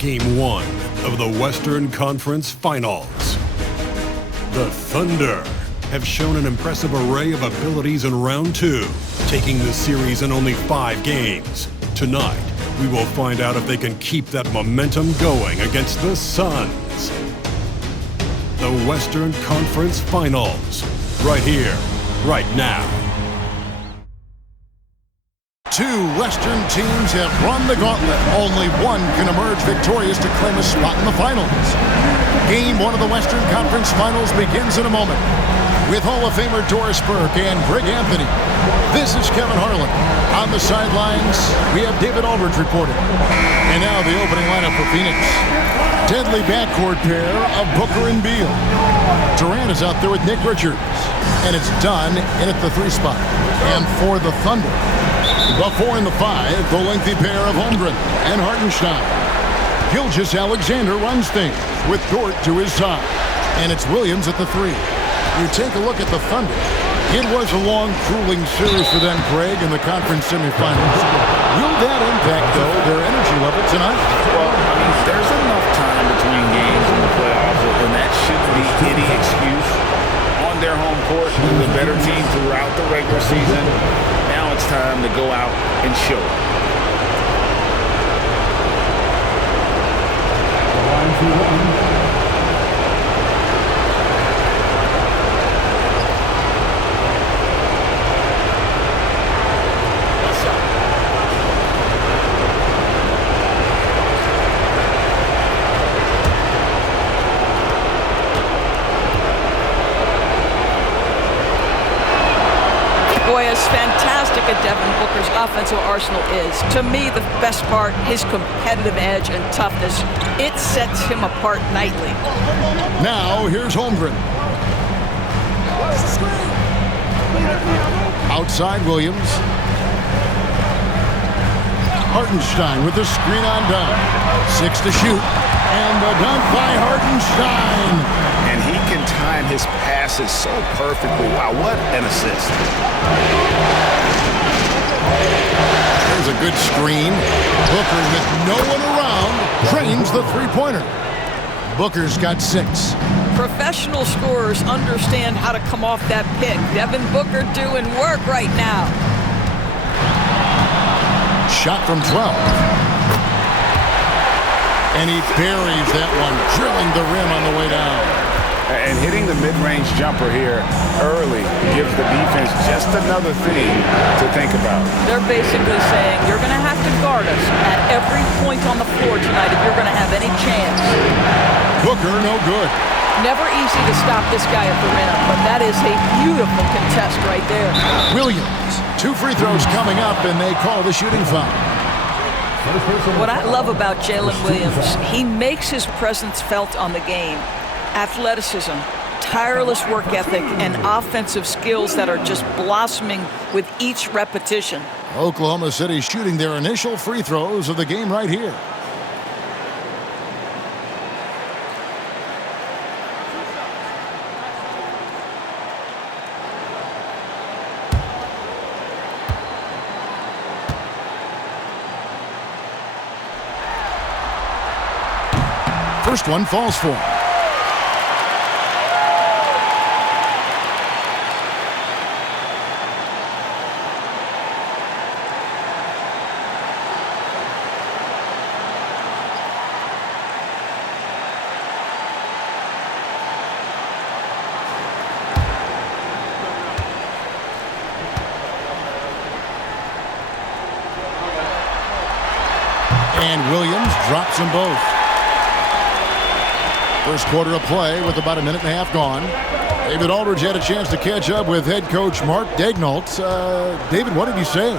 Game 1 of the Western Conference Finals. The Thunder have shown an impressive array of abilities in round 2, taking the series in only 5 games. Tonight, we will find out if they can keep that momentum going against the Suns. The Western Conference Finals, right here, right now. Two Western teams have run the gauntlet. Only one can emerge victorious to claim a spot in the finals. Game 1 of the Western Conference Finals begins in a moment. With Hall of Famer Doris Burke and Greg Anthony, this is Kevin Harlan. On the sidelines, we have David Aldridge reporting. And now the opening lineup for Phoenix. Deadly backcourt pair of Booker and Beal. Durant is out there with Nick Richards. And it's Dunn in at the 3 spot. And for the Thunder, the 4 and the 5, the lengthy pair of Holmgren and Hartenstein. Gilgeous-Alexander runs things with Dort to his side. And it's Williams at the 3. You take a look at the Thunder. It was a long, grueling series for them, Craig, in the conference semifinals. Will that impact, though, their energy level tonight? Well, I mean, there's enough time between games in the playoffs, and that shouldn't be any excuse. On their home court, they're the better team throughout the regular season. Now it's time to go out and show it. Boy, as fantastic as Devin Booker's offensive arsenal is, to me the best part, his competitive edge and toughness, it sets him apart nightly. Now, here's Holmgren. Outside Williams. Hartenstein with the screen on Dunn. 6 to shoot. And the dunk by Hartenstein. And he can time his passes so perfectly. Wow, what an assist. There's a good screen. Booker, with no one around, drains the three-pointer. Booker's got 6. Professional scorers understand how to come off that pick. Devin Booker doing work right now. Shot from 12. And he buries that one, drilling the rim on the way down. And hitting the mid-range jumper here early gives the defense just another thing to think about. They're basically saying, you're going to have to guard us at every point on the floor tonight if you're going to have any chance. Booker, no good. Never easy to stop this guy at the rim, but that is a beautiful contest right there. Williams, 2 free throws coming up, and they call the shooting foul. What I love about Jalen Williams, he makes his presence felt on the game. Athleticism, tireless work ethic, and offensive skills that are just blossoming with each repetition. Oklahoma City shooting their initial free throws of the game right here. First one falls for him. And Williams drops them both. First quarter of play with about a minute and a half gone. David Aldridge had a chance to catch up with head coach Mark Daigneault. David, what did he say?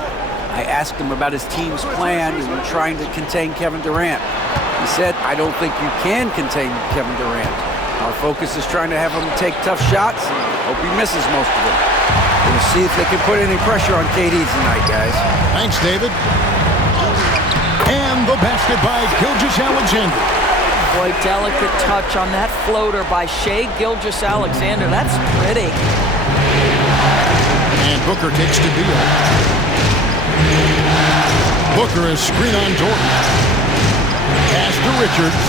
I asked him about his team's plan in trying to contain Kevin Durant. He said, I don't think you can contain Kevin Durant. Our focus is trying to have him take tough shots and hope he misses most of them. We'll see if they can put any pressure on KD tonight, guys. Thanks, David. And the basket by Gilgeous-Alexander. Boy, delicate touch on that floater by Shai Gilgeous-Alexander. That's pretty. And Booker takes to Beal. Booker is screen on Jordan. Pass to Richards.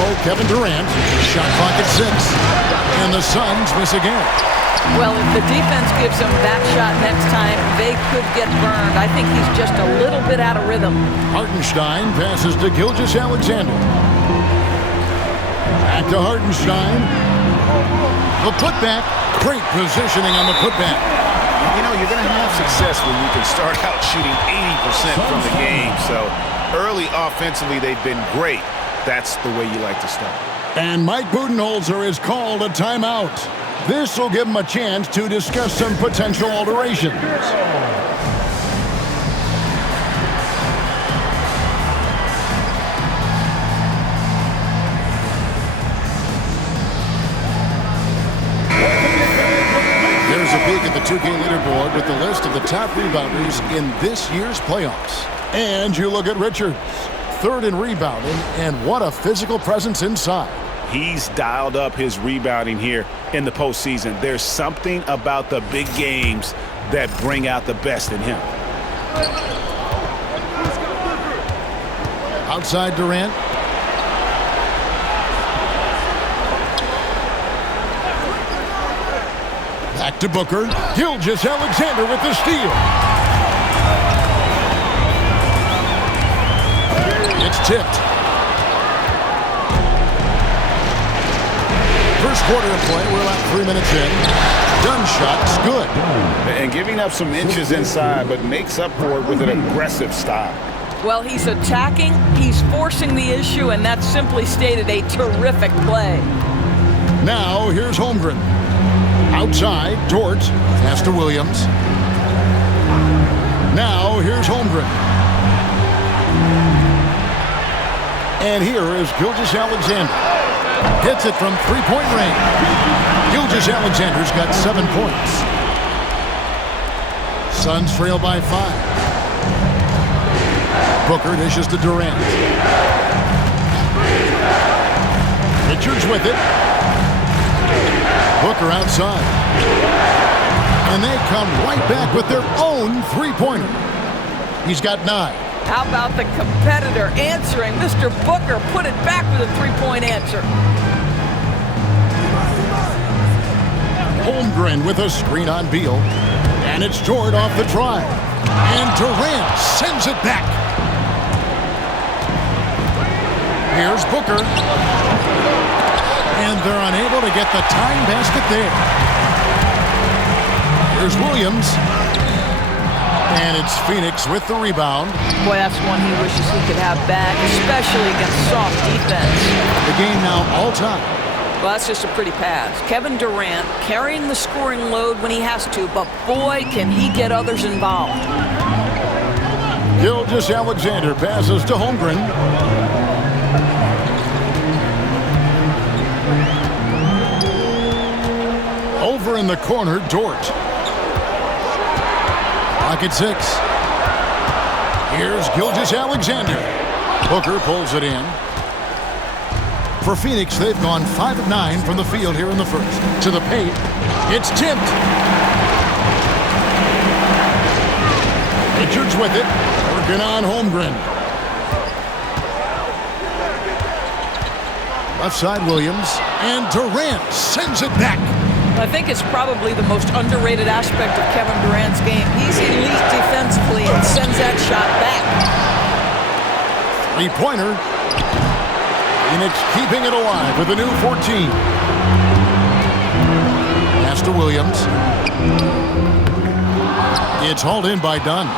Oh, Kevin Durant. Shot clock at 6. And the Suns miss again. Well, if the defense gives him that shot next time, they could get burned. I think he's just a little bit out of rhythm. Hartenstein passes to Gilgeous-Alexander. Back to Hartenstein. The putback. Great positioning on the putback. You know, you're going to have success when you can start out shooting 80% from the game. So early offensively, they've been great. That's the way you like to start. And Mike Budenholzer has called a timeout. This will give him a chance to discuss some potential alterations. There's a peek at the 2K leaderboard with the list of the top rebounders in this year's playoffs. And you look at Richards, third in rebounding, and what a physical presence inside. He's dialed up his rebounding here in the postseason. There's something about the big games that bring out the best in him. Outside Durant. Back to Booker. Gilgeous-Alexander with the steal. It's tipped. First quarter of play, we're about 3 minutes in. Dunn shot's good. And giving up some inches inside, but makes up for it with an aggressive style. Well, he's attacking, he's forcing the issue, and that's simply stated a terrific play. Now, here's Holmgren. Outside, Dort. Pass to Williams. Now, here's Holmgren. And here is Gilgeous-Alexander. Hits it from three-point range. Gilgeous-Alexander's got 7 points. Suns trail by 5. Booker dishes to Durant. Richards with it. Booker outside. And they come right back with their own three-pointer. He's got 9. How about the competitor answering? Mr. Booker put it back with a three-point answer. Holmgren with a screen on Beal. And it's Dort off the drive. And Durant sends it back. Here's Booker. And they're unable to get the tying basket there. Here's Williams. And it's Phoenix with the rebound. Boy, that's one he wishes he could have back, especially against soft defense. The game now all time. Well, that's just a pretty pass. Kevin Durant carrying the scoring load when he has to, but boy, can he get others involved. Gilgeous-Alexander passes to Holmgren. Over in the corner, Dort. Clock at 6. Here's Gilgeous-Alexander. Booker pulls it in. For Phoenix, they've gone 5 of 9 from the field here in the first. To the paint. It's tipped. Richards with it. Working on Holmgren. Left side, Williams. And Durant sends it back. I think it's probably the most underrated aspect of Kevin Durant's game. He's elite defensively and sends that shot back. Three-pointer. Phoenix keeping it alive with a new 14. Pass to Williams. It's hauled in by Dunn.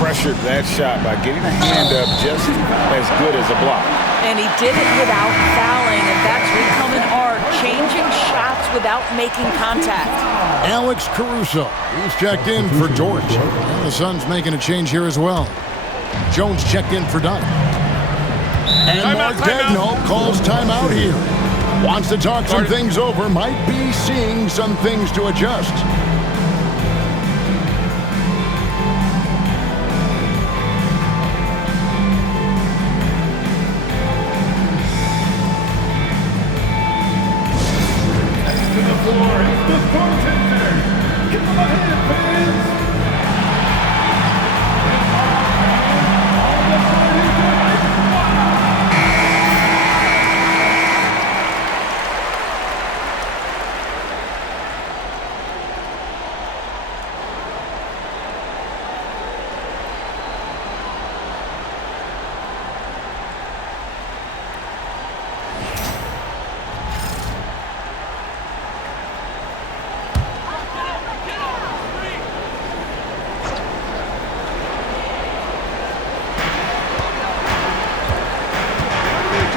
Pressured that shot by getting a hand up just as good as a block. And he did it without fouling, and that's becoming art, changing shots without making contact. Alex Caruso, he's checked in for Dort. And the Suns making a change here as well. Jones checked in for Dunn. And Mark Daigneault calls timeout here. Wants to talk some things over, might be seeing some things to adjust.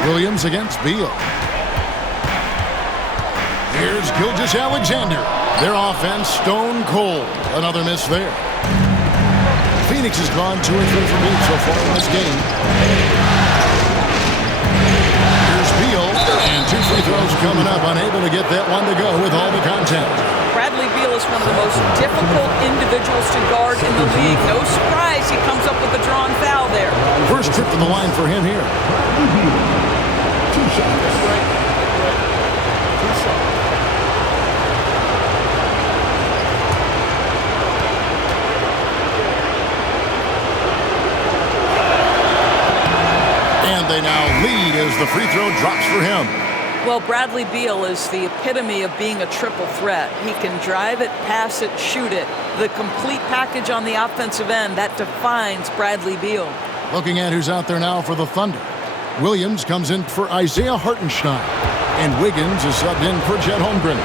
Williams against Beal. Here's Gilgeous-Alexander. Their offense stone cold. Another miss there. Phoenix has gone 2 and 3 from deep so far in this game. Here's Beal, and 2 free throws coming up. Unable to get that one to go with all the contact. Bradley Beal is one of the most difficult individuals to guard in the league. No surprise he comes up with a drawn foul there. First trip to the line for him here. 2 shots. And they now lead as the free throw drops for him. Well, Bradley Beal is the epitome of being a triple threat. He can drive it, pass it, shoot it. The complete package on the offensive end, that defines Bradley Beal. Looking at who's out there now for the Thunder. Williams comes in for Isaiah Hartenstein. And Wiggins is subbed in for Chet Holmgren.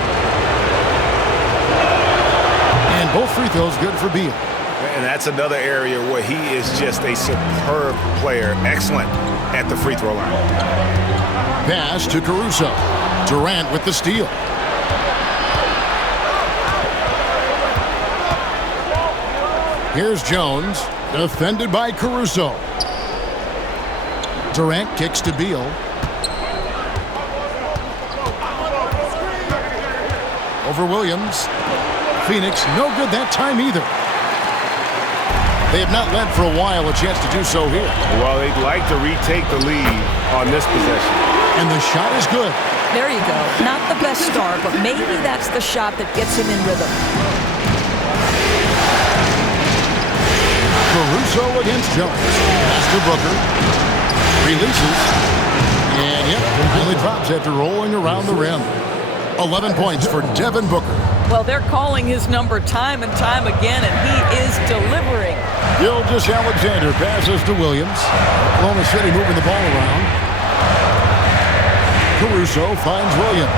And both free throws good for Beal. And that's another area where he is just a superb player. Excellent at the free throw line. Pass to Caruso. Durant with the steal. Here's Jones, defended by Caruso. Durant kicks to Beal. Over Williams. Phoenix, no good that time either. They have not led for a while, a chance to do so here. Well, they'd like to retake the lead on this possession. And the shot is good. There you go. Not the best start, but maybe that's the shot that gets him in rhythm. Caruso against Jones. Pass to Booker. Releases. And yep, finally drops after rolling around the rim. 11 points for Devin Booker. Well, they're calling his number time and time again, and he is delivering. Gilgeous-Alexander passes to Williams. Oklahoma City moving the ball around. Caruso finds Williams.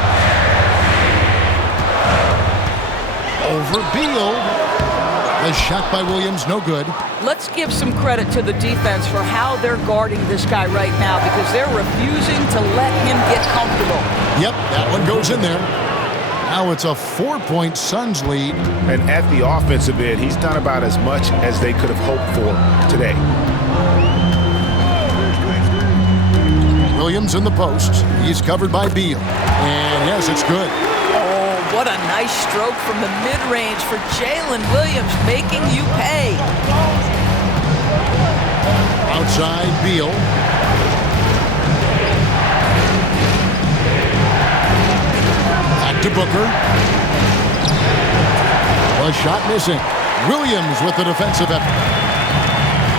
Over Beal. The shot by Williams, no good. Let's give some credit to the defense for how they're guarding this guy right now because they're refusing to let him get comfortable. Yep, that one goes in there. Now it's a 4-point Suns lead. And at the offensive end, he's done about as much as they could have hoped for today. Williams in the post. He's covered by Beal. And yes, it's good. Oh, what a nice stroke from the mid-range for Jalen Williams, making you pay. Outside Beal. To Booker. A shot missing. Williams with the defensive effort.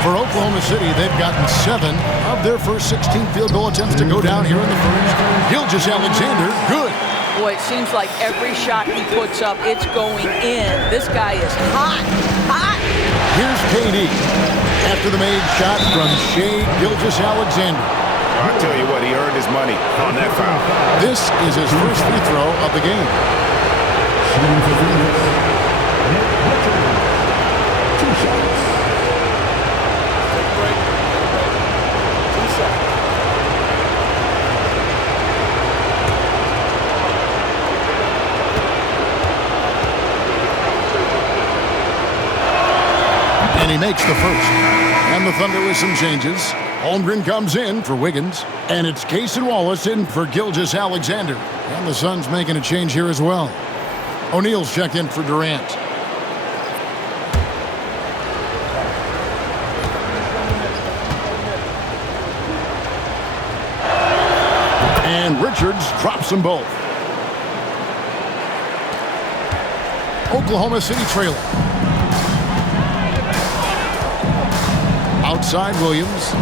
For Oklahoma City, they've gotten 7 of their first 16 field goal attempts to go down here in the first. Gilgeous-Alexander, good. Boy, it seems like every shot he puts up, it's going in. This guy is hot, hot. Here's KD. After the made shot from Shai Gilgeous-Alexander. I'll tell you what, he earned his money on that foul. This is his first free throw of the game. And he makes the first. And the Thunder with some changes. Holmgren comes in for Wiggins. And it's Cason Wallace in for Gilgeous-Alexander. And the Suns making a change here as well. O'Neal's checked in for Durant. And Richards drops them both. Oklahoma City trailing. Outside Williams.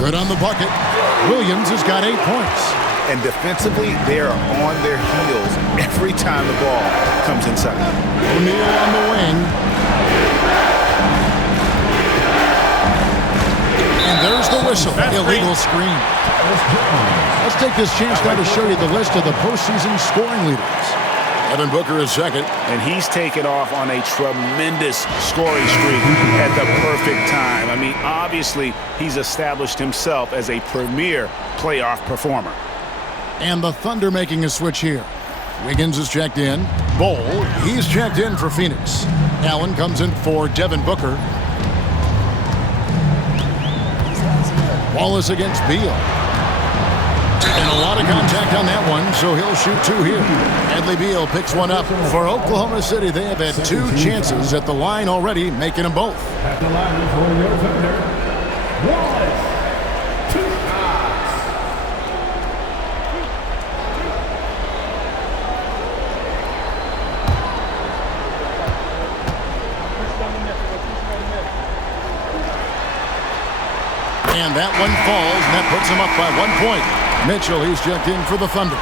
Good on the bucket. Williams has got 8 points. And defensively, they are on their heels every time the ball comes inside. O'Neal on the wing. And there's the whistle. Illegal screen. Let's take this chance now to show you the list of the postseason scoring leaders. Devin Booker is second. And he's taken off on a tremendous scoring streak at the perfect time. I mean, obviously, he's established himself as a premier playoff performer. And the Thunder making a switch here. Wiggins is checked in. Bol, he's checked in for Phoenix. Allen comes in for Devin Booker. Wallace against Beal. And a lot of contact on that one, so he'll shoot two here. Bradley Beal picks one up. For Oklahoma City, they have had two chances at the line already, making them both. At the line for your Thunder, Wallace. And that one falls, and that puts him up by 1 point. Mitchell, he's checked in for the Thunder.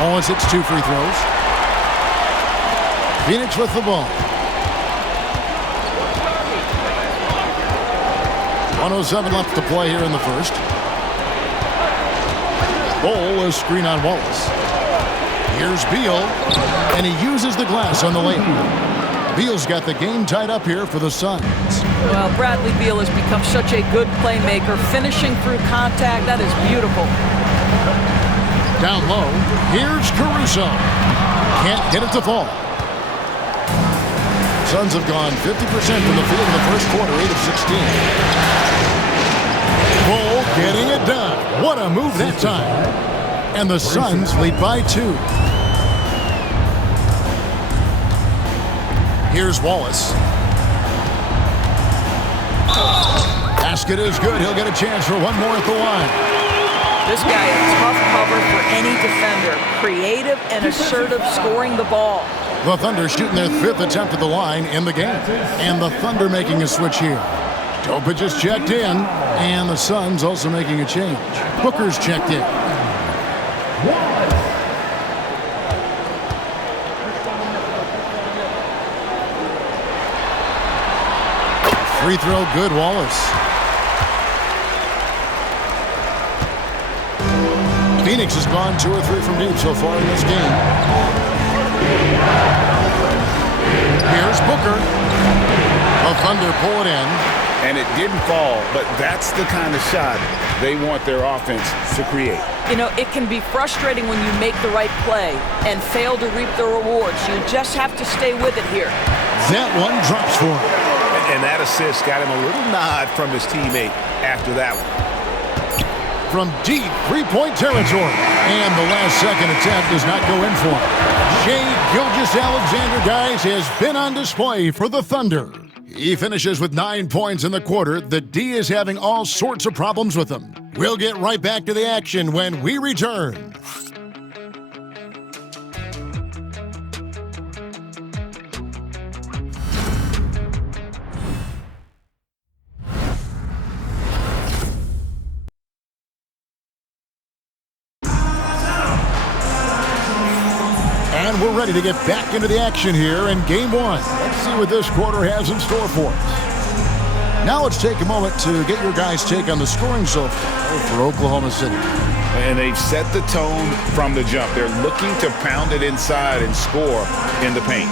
Wallace hits 2 free throws. Phoenix with the ball. 1:07 left to play here in the first. Bol, a screen on Wallace. Here's Beal, and he uses the glass on the lane. Beal's got the game tied up here for the Suns. Well, Bradley Beal has become such a good playmaker, finishing through contact. That is beautiful. Down low, here's Caruso. Can't get it to fall. Suns have gone 50% from the field in the first quarter, 8 of 16. Bol getting it done. What a move that time. And the Suns lead by 2. Here's Wallace. Basket is good. He'll get a chance for one more at the line. This guy a tough cover for any defender. Creative and assertive scoring the ball. The Thunder shooting their 5th attempt at the line in the game. And the Thunder making a switch here. Topic is checked in, and the Suns also making a change. Booker's checked in. Free throw good, Wallace. Phoenix has gone 2 or 3 from deep so far in this game. Here's Booker. The Thunder pull it in. And it didn't fall, but that's the kind of shot they want their offense to create. You know, it can be frustrating when you make the right play and fail to reap the rewards. You just have to stay with it here. That one drops for him. And that assist got him a little nod from his teammate after that one. From deep three-point territory. And the last-second attempt does not go in for him. Shai Gilgeous-Alexander, guys, has been on display for the Thunder. He finishes with 9 points in the quarter. The D is having all sorts of problems with him. We'll get right back to the action when we return. And we're ready to get back into the action here in Game 1. Let's see what this quarter has in store for us. Now let's take a moment to get your guys' take on the scoring so far for Oklahoma City. And they've set the tone from the jump. They're looking to pound it inside and score in the paint.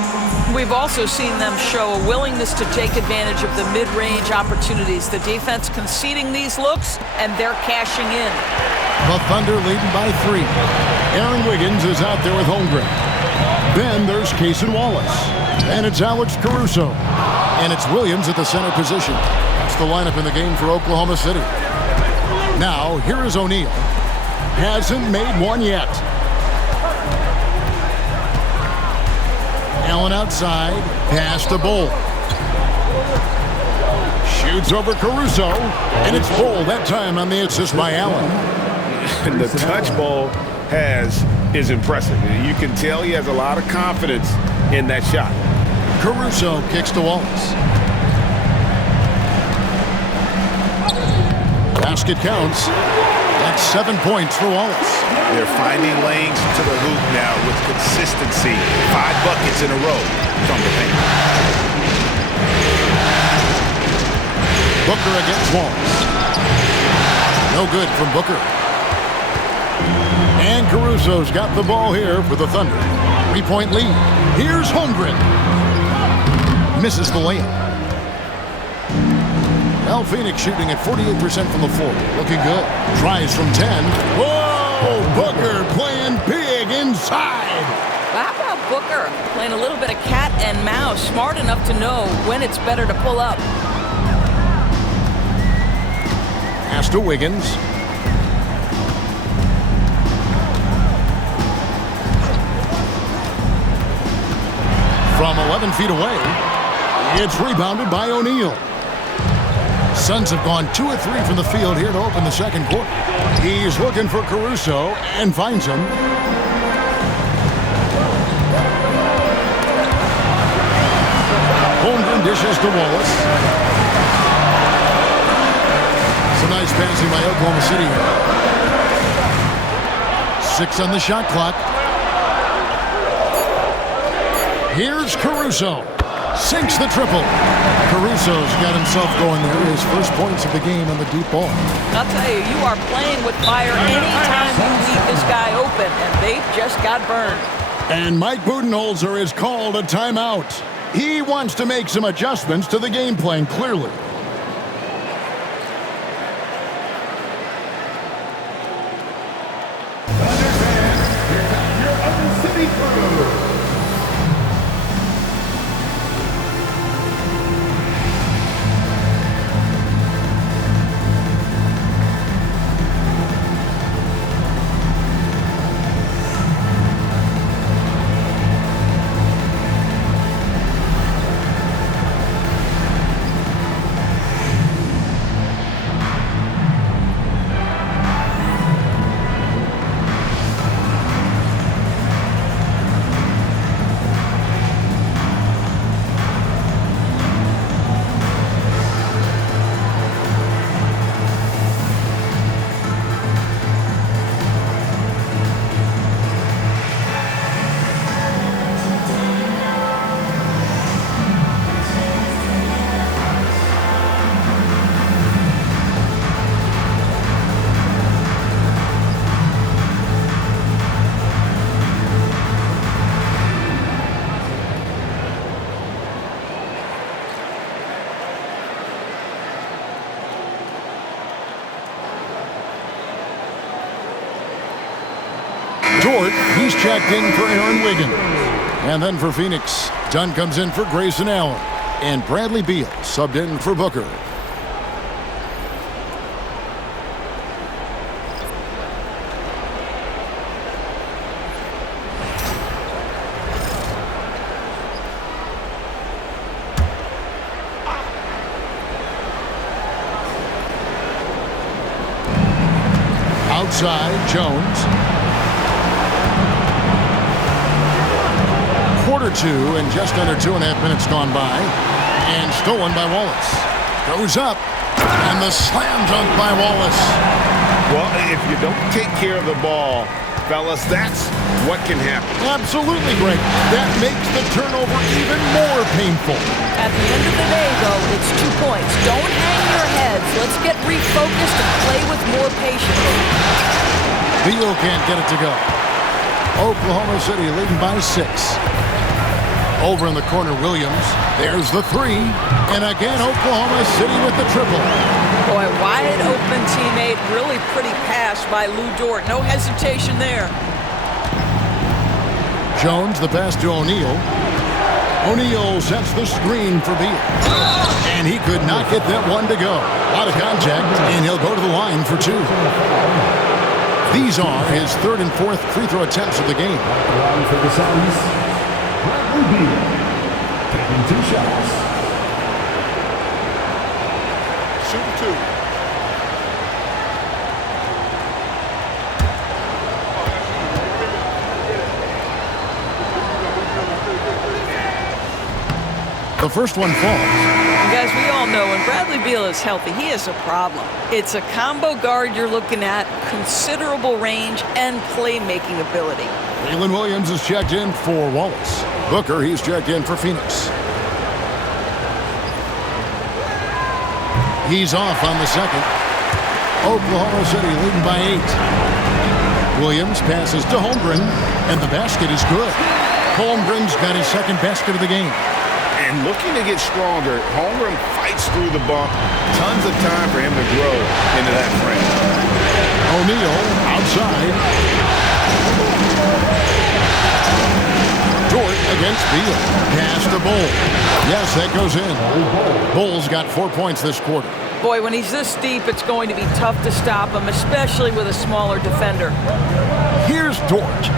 We've also seen them show a willingness to take advantage of the mid-range opportunities. The defense conceding these looks, and they're cashing in. The Thunder leading by 3. Aaron Wiggins is out there with Holmgren. Then there's Cason Wallace. And it's Alex Caruso. And it's Williams at the center position. That's the lineup in the game for Oklahoma City. Now, here is O'Neal. Hasn't made one yet. Allen outside. Pass to Bol. Shoots over Caruso. And it's Bol that time on the assist by Allen. And the touch Bol has is impressive. You can tell he has a lot of confidence in that shot. Caruso kicks to Wallace. Basket counts. That That's 7 points for Wallace. They're finding lanes to the hoop now with consistency. 5 buckets in a row from the paint. Booker against Wallace. No good from Booker. And Caruso's got the ball here for the Thunder. 3-point lead. Here's Holmgren. Misses the layup. Well, Phoenix shooting at 48% from the floor. Looking good. Tries from 10. Whoa! Booker playing big inside. How about Booker playing a little bit of cat and mouse, smart enough to know when it's better to pull up. Pass to Wiggins. From 11 feet away, it's rebounded by O'Neal. Suns have gone 2 of 3 from the field here to open the second quarter. He's looking for Caruso and finds him. Holmgren dishes to Wallace. Some nice passing by Oklahoma City here. 6 on the shot clock. Here's Caruso. Sinks the triple. Caruso's got himself going there. His first points of the game on the deep ball. I'll tell you, you are playing with fire anytime you leave this guy open, and they just got burned. And Mike Budenholzer has called a timeout. He wants to make some adjustments to the game plan, clearly. Your own city crew. Dort, he's checked in for Aaron Wiggins. And then for Phoenix, Dunn comes in for Grayson Allen. And Bradley Beal subbed in for Booker. Outside, Jones. Quarter 2 and just under 2.5 minutes gone by. And stolen by Wallace. Goes up. And the slam dunk by Wallace. Well, if you don't take care of the ball, fellas, that's what can happen. Absolutely, Greg. That makes the turnover even more painful. At the end of the day, though, it's 2 points. Don't hang your heads. Let's get refocused and play with more patience. Beal can't get it to go. Oklahoma City leading by 6. Over in the corner, Williams. There's the 3. And again, Oklahoma City with the triple. Boy, wide open teammate. Really pretty pass by Lou Dort. No hesitation there. Jones, the pass to O'Neal. O'Neal sets the screen for Beal. And he could not get that one to go. Out of contact, and he'll go to the line for 2. These are his 3rd and 4th free throw attempts of the game. Line for the Suns, Bradley Beal, taking 2 shots. Shoot 2. The first one falls. And guys, we all know when Bradley Beal is healthy, he is a problem. It's a combo guard you're looking at, considerable range and playmaking ability. Jalen Williams is checked in for Wallace. Booker, he's checked in for Phoenix. He's off on the second. Oklahoma City leading by 8. Williams passes to Holmgren, and the basket is good. Holmgren's got his second basket of the game. And looking to get stronger, Holmgren fights through the bump. Tons of time for him to grow into that frame. O'Neal outside. Dort against Beal. Pass to Bull. Yes, that goes in. Bull's got 4 points this quarter. Boy, when he's this deep, it's going to be tough to stop him, especially with a smaller defender. Here's Dort.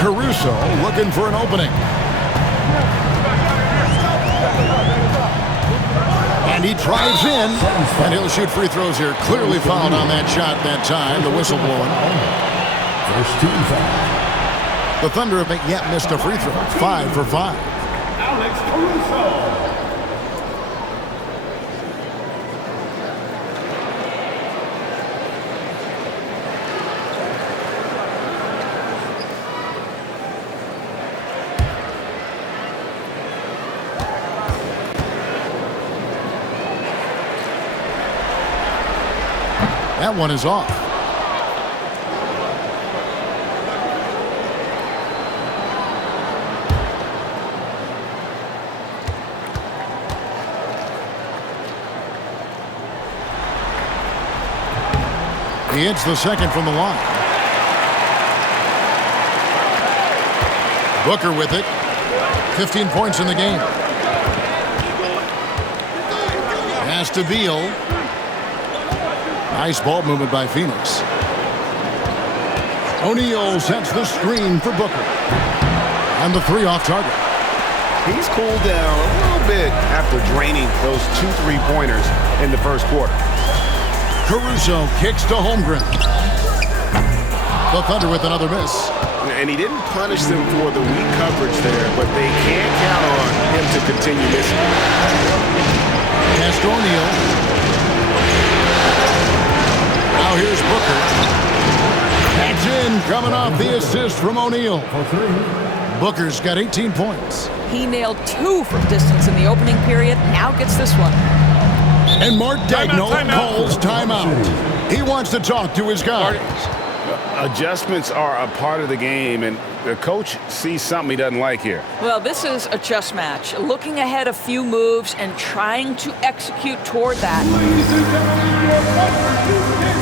Caruso looking for an opening. And he drives in, and he'll shoot free throws here. Clearly fouled on that shot that time, the whistle blowing. First team foul. The Thunder have yet missed a free throw. 5 for 5. Alex Caruso. That one is off. He hits the second from the line. Booker with it. 15 points in the game. Pass to Beal. Nice ball movement by Phoenix. O'Neal sets the screen for Booker. And the three off target. He's cooled down a little bit after draining those 2 3-pointers in the first quarter. Caruso kicks to Holmgren. The Thunder with another miss. And he didn't punish them for the weak coverage there, but they can't count on him to continue missing. Pass to O'Neal. Now here's Booker. That's in, coming off the assist from O'Neal. Booker's got 18 points. He nailed 2 from distance in the opening period, now gets this one. And Mark Daigneault calls timeout. He wants to talk to his guys. Adjustments are a part of the game, and the coach sees something he doesn't like here. Well, this is a chess match. Looking ahead a few moves and trying to execute toward that. Ladies and gentlemen, your Thunder Duke.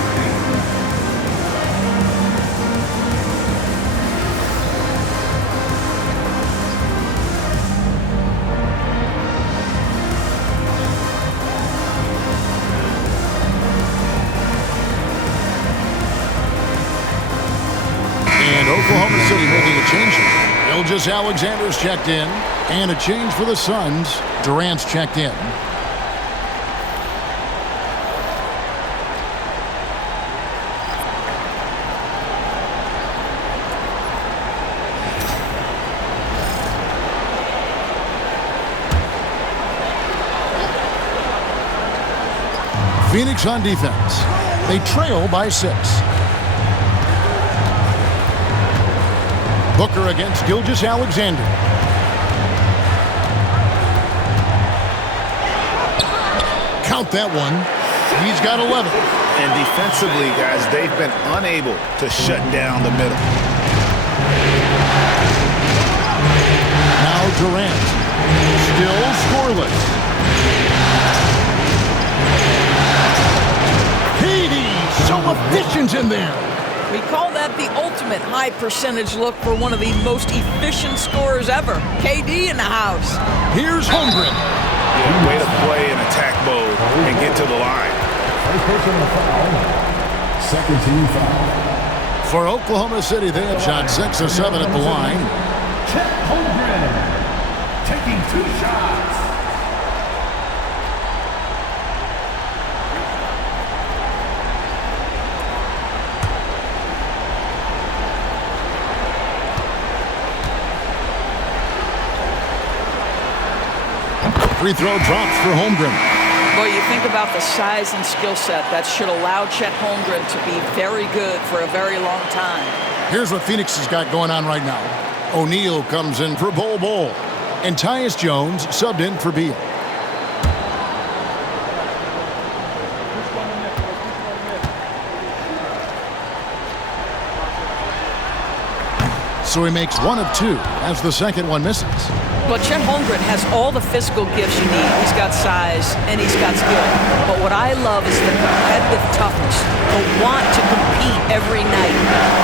Oklahoma City making a change. Gilgeous-Alexander's checked in. And a change for the Suns. Durant's checked in. Phoenix on defense. They trail by 6. Booker against Gilgeous-Alexander. Count that one. He's got 11. And defensively, guys, they've been unable to shut down the middle. Now Durant. Still scoreless. KD, so efficient in there. We call that the ultimate high percentage look for one of the most efficient scorers ever. KD in the house. Here's Holmgren. Yeah, way to play in attack mode and get to the line. First personal foul. Second team foul. For Oklahoma City, they have shot 6 of 7 at the line. Chet Holmgren taking 2 shots. Free throw drops for Holmgren. Boy, you think about the size and skill set that should allow Chet Holmgren to be very good for a very long time. Here's what Phoenix has got going on right now. O'Neal comes in for Bol, and Tyus Jones subbed in for Beal. So he makes 1 of 2 as the second one misses. But Chet Holmgren has all the physical gifts you need. He's got size and he's got skill. But what I love is the competitive toughness, the want to compete every night.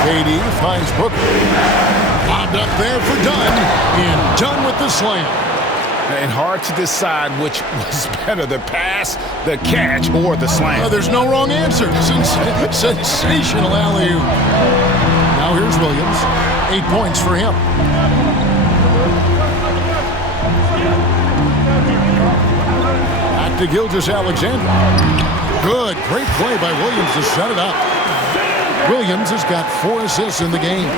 KD finds Booker. Bobbed up there for Dunn, and Dunn with the slam. And hard to decide which was better, the pass, the catch, or the slam. There's no wrong answer. Sensational alley-oop. Now here's Williams. 8 points for him. Back to Gilgeous-Alexander. Good, great play by Williams to set it up. Williams has got 4 assists in the game.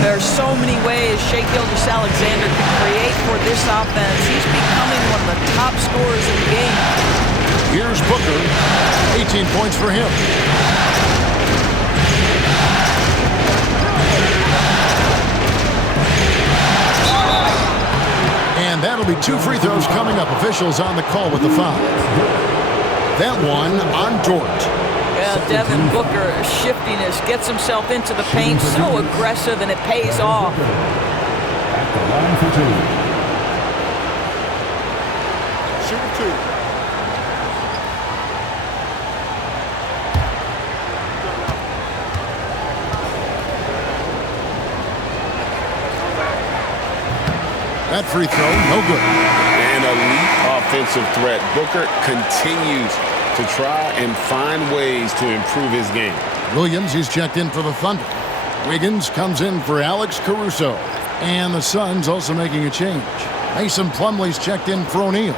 There's so many ways Shai Gilgeous-Alexander can create for this offense. He's becoming one of the top scorers in the game. Here's Booker. 18 points for him. And that'll be 2 free throws coming up. Officials on the call with the foul. That one on Dort. Yeah, Devin Booker, shiftiness, gets himself into the paint, so aggressive, and it pays off. At the line for 2. Shoot 2. That free throw, no good. An elite offensive threat. Booker continues to try and find ways to improve his game. Williams, he's checked in for the Thunder. Wiggins comes in for Alex Caruso. And the Suns also making a change. Mason Plumlee's checked in for O'Neal.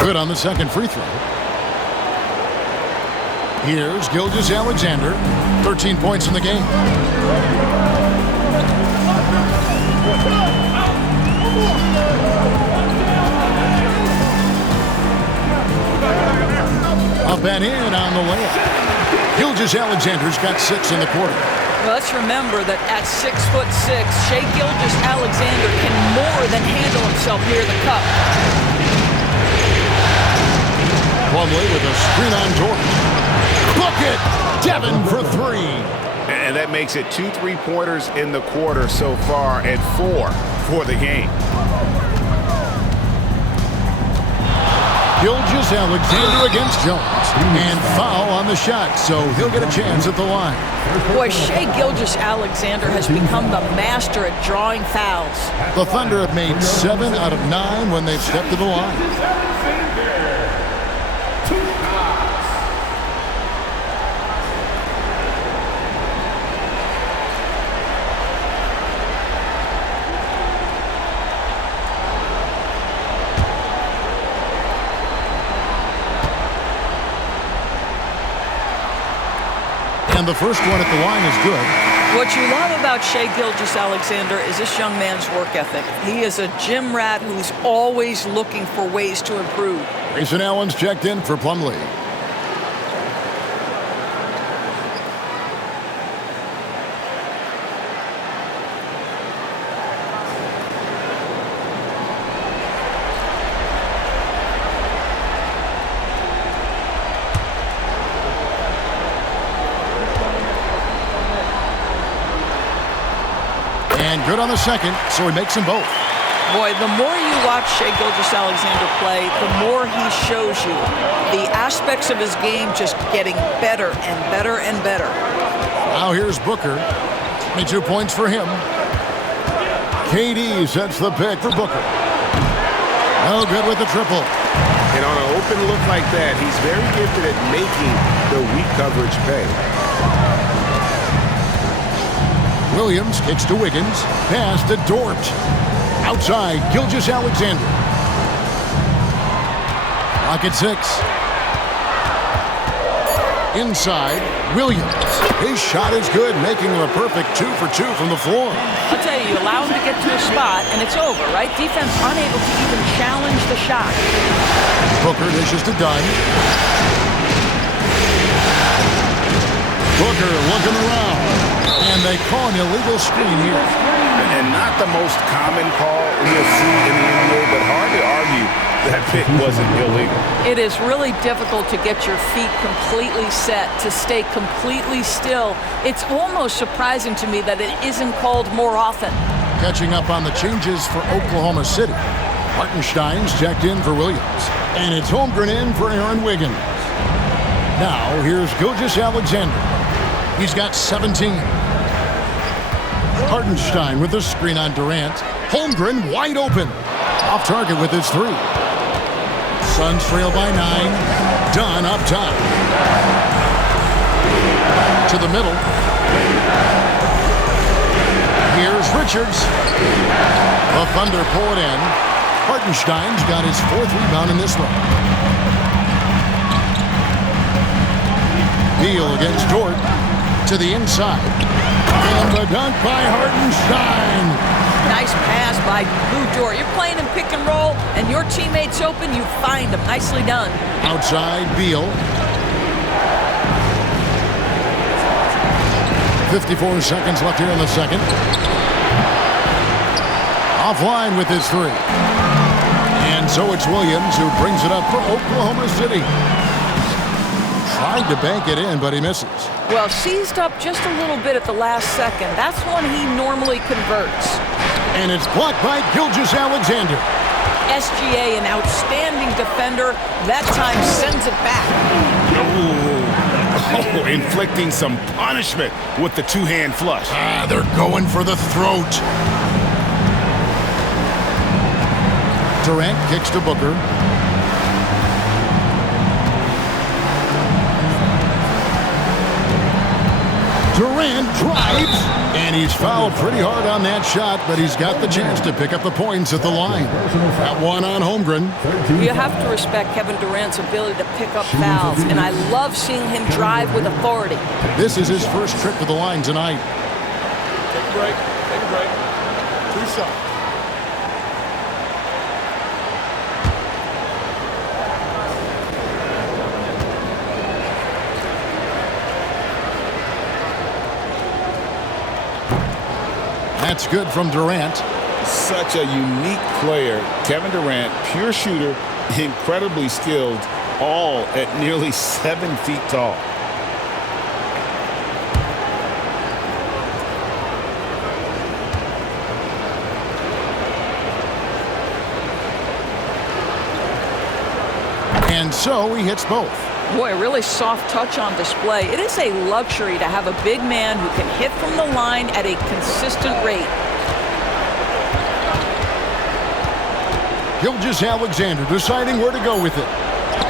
Good on the second free throw. Here's Gilgeous-Alexander. 13 points in the game. Up and in on the layup. Gilgeous-Alexander's got 6 in the quarter. Well, let's remember that at 6'6", Shai Gilgeous-Alexander can more than handle himself near the cup. Plumlee with a screen on Dort. Bucket! Devin for 3. And that makes it 2 3-pointers in the quarter so far and 4 for the game. Gilgeous-Alexander against Jones. And foul on the shot, so he'll get a chance at the line. Boy, Shai Gilgeous-Alexander has become the master at drawing fouls. The Thunder have made 7 out of 9 when they've stepped to the line. And the first one at the line is good. What you love about Shai Gilgeous-Alexander is this young man's work ethic. He is a gym rat who's always looking for ways to improve. Grayson Allen's checked in for Plumlee. And good on the second, so he makes them both. Boy, the more you watch Shai Gilgeous-Alexander play, the more he shows you the aspects of his game just getting better and better and better. Now here's Booker. 22 points for him. KD sets the pick for Booker. No good with the triple. And on an open look like that, he's very gifted at making the weak coverage pay. Williams kicks to Wiggins. Pass to Dort. Outside, Gilgeous-Alexander. Clock at 6. Inside, Williams. His shot is good, making him a perfect 2 for 2 from the floor. I'll tell you, you allow him to get to a spot, and it's over, right? Defense unable to even challenge the shot. Booker dishes to Dunn. Booker looking around. And they call an illegal screen here. And not the most common call you'll see in the NBA, but hard to argue that pick wasn't illegal. It is really difficult to get your feet completely set, to stay completely still. It's almost surprising to me that it isn't called more often. Catching up on the changes for Oklahoma City. Hartenstein's checked in for Williams. And it's Holmgren in for Aaron Wiggins. Now, here's Gilgeous-Alexander. He's got 17. Hartenstein with the screen on Durant. Holmgren wide open. Off target with his 3. Suns trail by 9. Dunn up top. To the middle. Here's Richards. The Thunder pull it in. Hartenstein's got his 4th rebound in this one. Beal against Dort. To the inside. And the dunk by Hartenstein. Nice pass by Lou Dort. You're playing in pick and roll, and your teammate's open, you find him. Nicely done. Outside, Beal. 54 seconds left here in the second. Offline with his 3. And so it's Williams who brings it up for Oklahoma City. Tried to bank it in, but he misses. Well, seized up just a little bit at the last second. That's when he normally converts. And it's blocked by Gilgeous-Alexander. SGA, an outstanding defender, that time sends it back. Oh, inflicting some punishment with the 2-hand flush. They're going for the throat. Durant kicks to Booker. Durant drives, and he's fouled pretty hard on that shot, but he's got the chance to pick up the points at the line. That one on Holmgren. You have to respect Kevin Durant's ability to pick up fouls, and I love seeing him drive with authority. This is his first trip to the line tonight. Take a break. Take a break. 2 shots. That's good from Durant. Such a unique player. Kevin Durant, pure shooter, incredibly skilled, all at nearly 7 feet tall. And so he hits both. Boy, a really soft touch on display. It is a luxury to have a big man who can hit from the line at a consistent rate. Gilgeous-Alexander deciding where to go with it.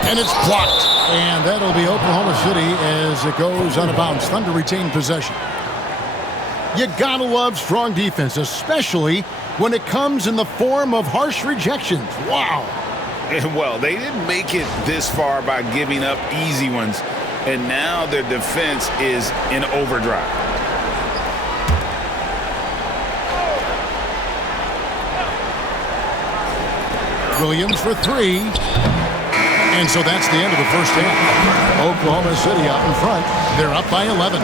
And it's blocked. And that'll be Oklahoma City as it goes out of bounds. Thunder retain possession. You gotta love strong defense, especially when it comes in the form of harsh rejections. Wow. Well, they didn't make it this far by giving up easy ones, and now their defense is in overdrive. Williams for 3. And so that's the end of the first half. Oklahoma City out in front. They're up by 11.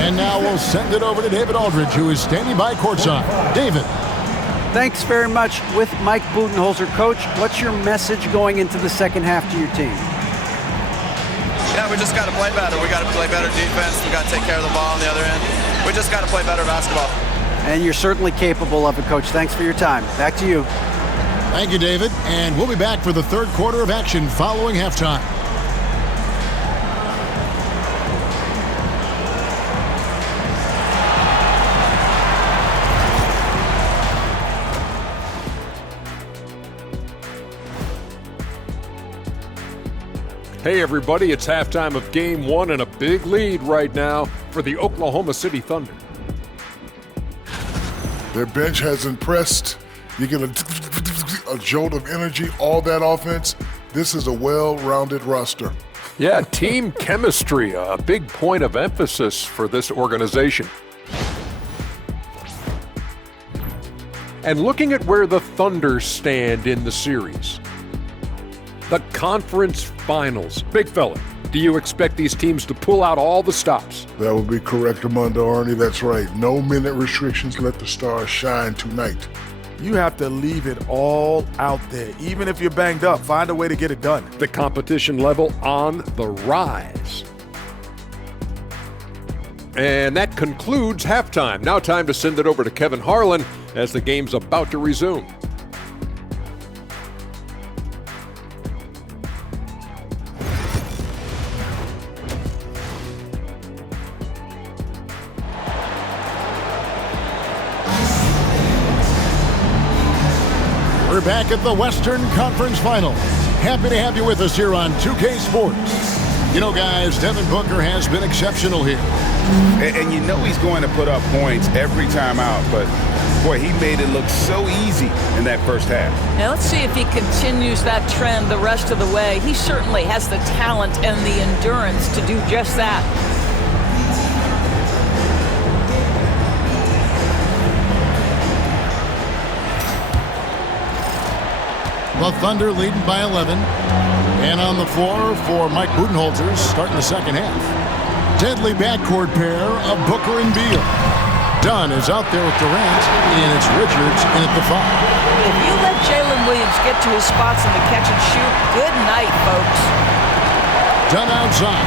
And now we'll send it over to David Aldridge, who is standing by courtside. David. Thanks very much. With Mike Budenholzer, Coach, what's your message going into the second half to your team? Yeah, we just got to play better. We got to play better defense. We got to take care of the ball on the other end. We just got to play better basketball. And you're certainly capable of it, Coach. Thanks for your time. Back to you. Thank you, David. And we'll be back for the third quarter of action following halftime. Hey everybody, it's halftime of Game 1 and a big lead right now for the Oklahoma City Thunder. Their bench has impressed. You get a jolt of energy, all that offense. This is a well-rounded roster. Yeah, team chemistry, a big point of emphasis for this organization. And looking at where the Thunder stand in the series. The conference finals. Big fella, do you expect these teams to pull out all the stops? That would be correct, Armando Arnie. That's right. No minute restrictions. Let the stars shine tonight. You have to leave it all out there. Even if you're banged up, find a way to get it done. The competition level on the rise. And that concludes halftime. Now time to send it over to Kevin Harlan as the game's about to resume. We're back at the Western Conference Finals. Happy to have you with us here on 2K Sports. You know, guys, Devin Booker has been exceptional here. And you know he's going to put up points every time out, but boy, he made it look so easy in that first half. Now let's see if he continues that trend the rest of the way. He certainly has the talent and the endurance to do just that. The Thunder leading by 11. And on the floor for Mike Budenholzer starting the second half. Deadly backcourt pair of Booker and Beal. Dunn is out there with Durant, and it's Richards in at the 5. If you let Jalen Williams get to his spots in the catch and shoot, good night, folks. Dunn outside.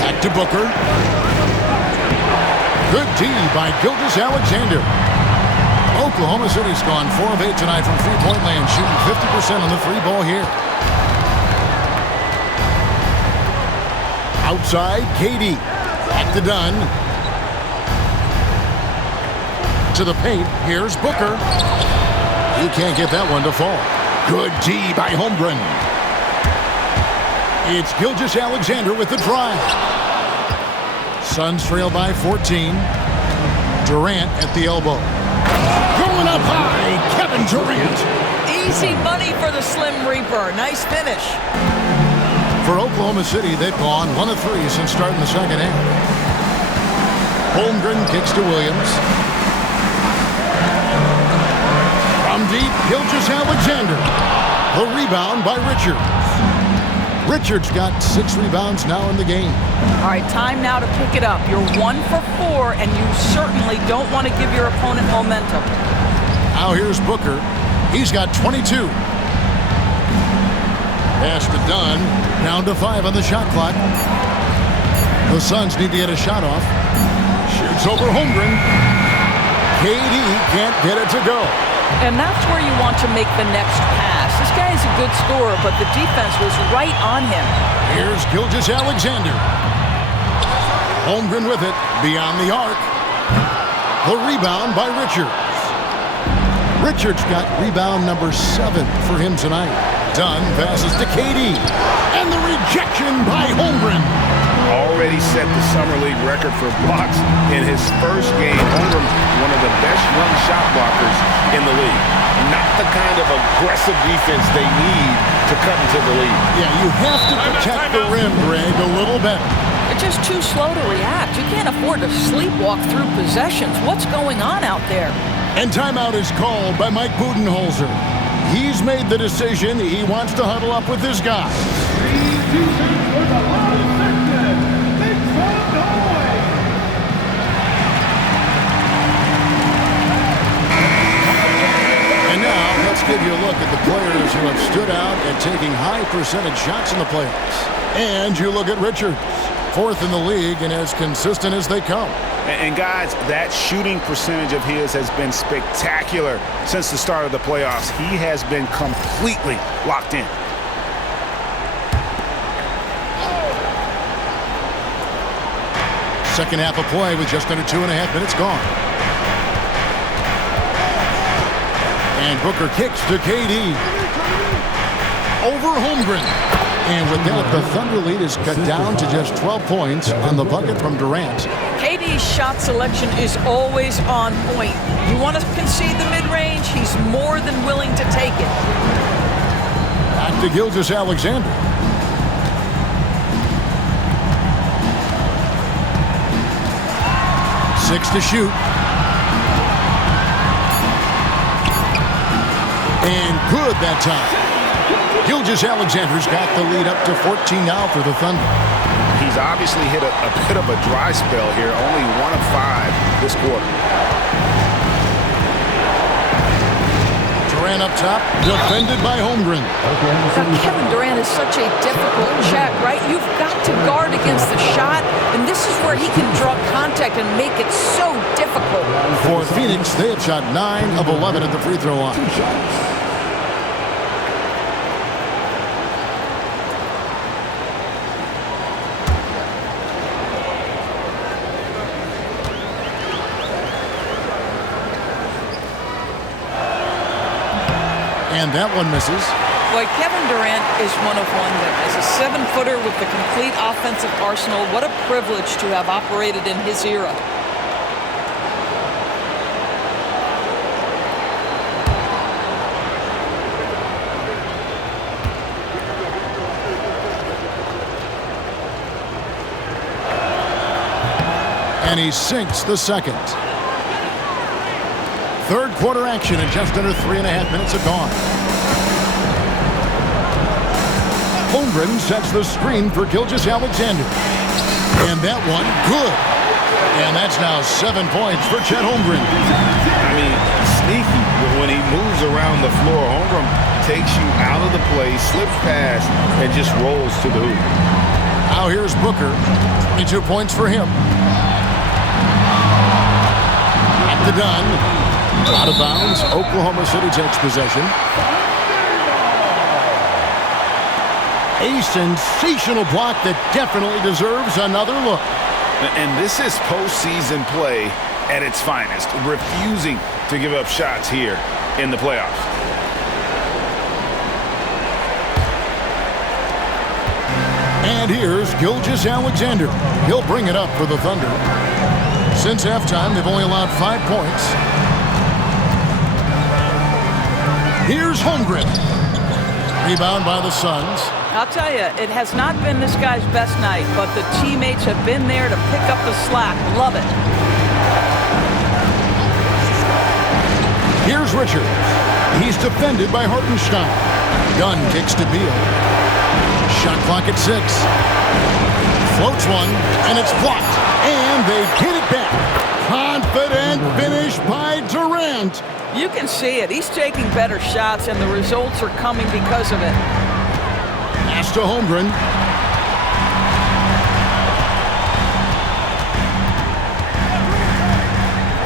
Back to Booker. Good D by Gilgeous-Alexander. Oklahoma City's gone 4 of 8 tonight from three-point land, shooting 50% on the free ball here. Outside, KD. Back to Dunn. To the paint, here's Booker. He can't get that one to fall. Good D by Holmgren. It's Gilgeous-Alexander with the drive. Suns trail by 14. Durant at the elbow. Going up high, Kevin Durant. Easy money for the Slim Reaper. Nice finish. For Oklahoma City, they've gone 1 of 3 since starting the second half. Holmgren kicks to Williams. From deep, Gilgeous-Alexander. The rebound by Richards. Richards got 6 rebounds now in the game. All right, time now to pick it up. You're 1 for 4, and you certainly don't want to give your opponent momentum. Now here's Booker. He's got 22. Pass to Dunn. Down to 5 on the shot clock. The Suns need to get a shot off. Shoots over Holmgren. KD can't get it to go. And that's where you want to make the next pass. This guy is a good scorer, but the defense was right on him. Here's Gilgeous-Alexander. Holmgren with it, beyond the arc. The rebound by Richards. Richards got rebound number 7 for him tonight. Dunn passes to KD. And the rejection by Holmgren. Already set the Summer League record for blocks in his first game. Holmgren, one of the best young shot blockers in the league. Not the kind of aggressive defense they need to cut into the lead. Yeah, you have to protect the rim, Greg, a little better. They're just too slow to react. You can't afford to sleepwalk through possessions. What's going on out there? And timeout is called by Mike Budenholzer. He's made the decision. He wants to huddle up with his guys. And now, let's give you a look at the players who have stood out and taking high percentage shots in the playoffs. And you look at Richards, 4th in the league and as consistent as they come. And guys, that shooting percentage of his has been spectacular since the start of the playoffs. He has been completely locked in. Second half of play with just under 2.5 minutes gone. And Booker kicks to KD. Over Holmgren. And with that, the Thunder lead is cut down to just 12 points on the bucket from Durant. KD's shot selection is always on point. You want to concede the mid-range, he's more than willing to take it. Back to Gilgeous-Alexander. Six to shoot. And good that time. Gilgeous-Alexander's got the lead up to 14 now for the Thunder. He's obviously hit a bit of a dry spell here, only 1 of 5 this quarter. Durant up top, defended by Holmgren. Now, Kevin Durant is such a difficult check, right? You've got to guard against the shot, and this is where he can draw contact and make it so difficult. For Phoenix, they have shot 9 of 11 at the free throw line. And that one misses. Boy, Kevin Durant is one of wonder. As a 7-footer with the complete offensive arsenal, what a privilege to have operated in his era. And he sinks the second. Third quarter action in just under 3.5 minutes have gone. Holmgren sets the screen for Gilgeous-Alexander. And that one, good. And that's now 7 points for Chet Holmgren. I mean, sneaky. When he moves around the floor, Holmgren takes you out of the play, slips past, and just rolls to the hoop. Now here's Booker. 22 points for him. At the Dunn. Out of bounds. Oklahoma City takes possession. A sensational block that definitely deserves another look. And this is postseason play at its finest, refusing to give up shots here in the playoffs. And here's Gilgeous-Alexander. He'll bring it up for the Thunder. Since halftime, they've only allowed 5 points. Here's Holmgren. Rebound by the Suns. I'll tell you, it has not been this guy's best night, but the teammates have been there to pick up the slack. Love it. Here's Richards. He's defended by Hartenstein. Dunn kicks to Beal. Shot clock at 6. Floats one, and it's blocked. And they get it back. Confident finish by Durant. You can see it. He's taking better shots, and the results are coming because of it. Pass to Holmgren.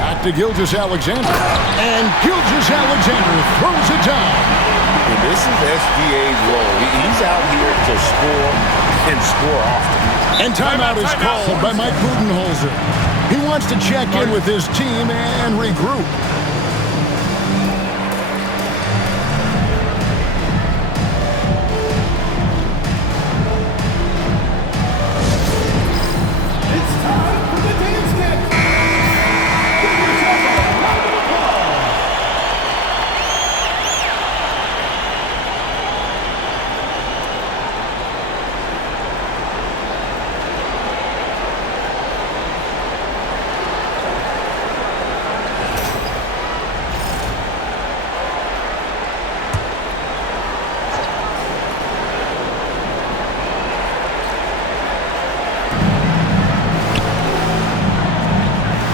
Back to Gilgeous-Alexander. And Gilgeous-Alexander throws it down. And this is SGA's role. He's out here to score and score often. And timeout is called by Mike Budenholzer. He wants to check in with his team and regroup.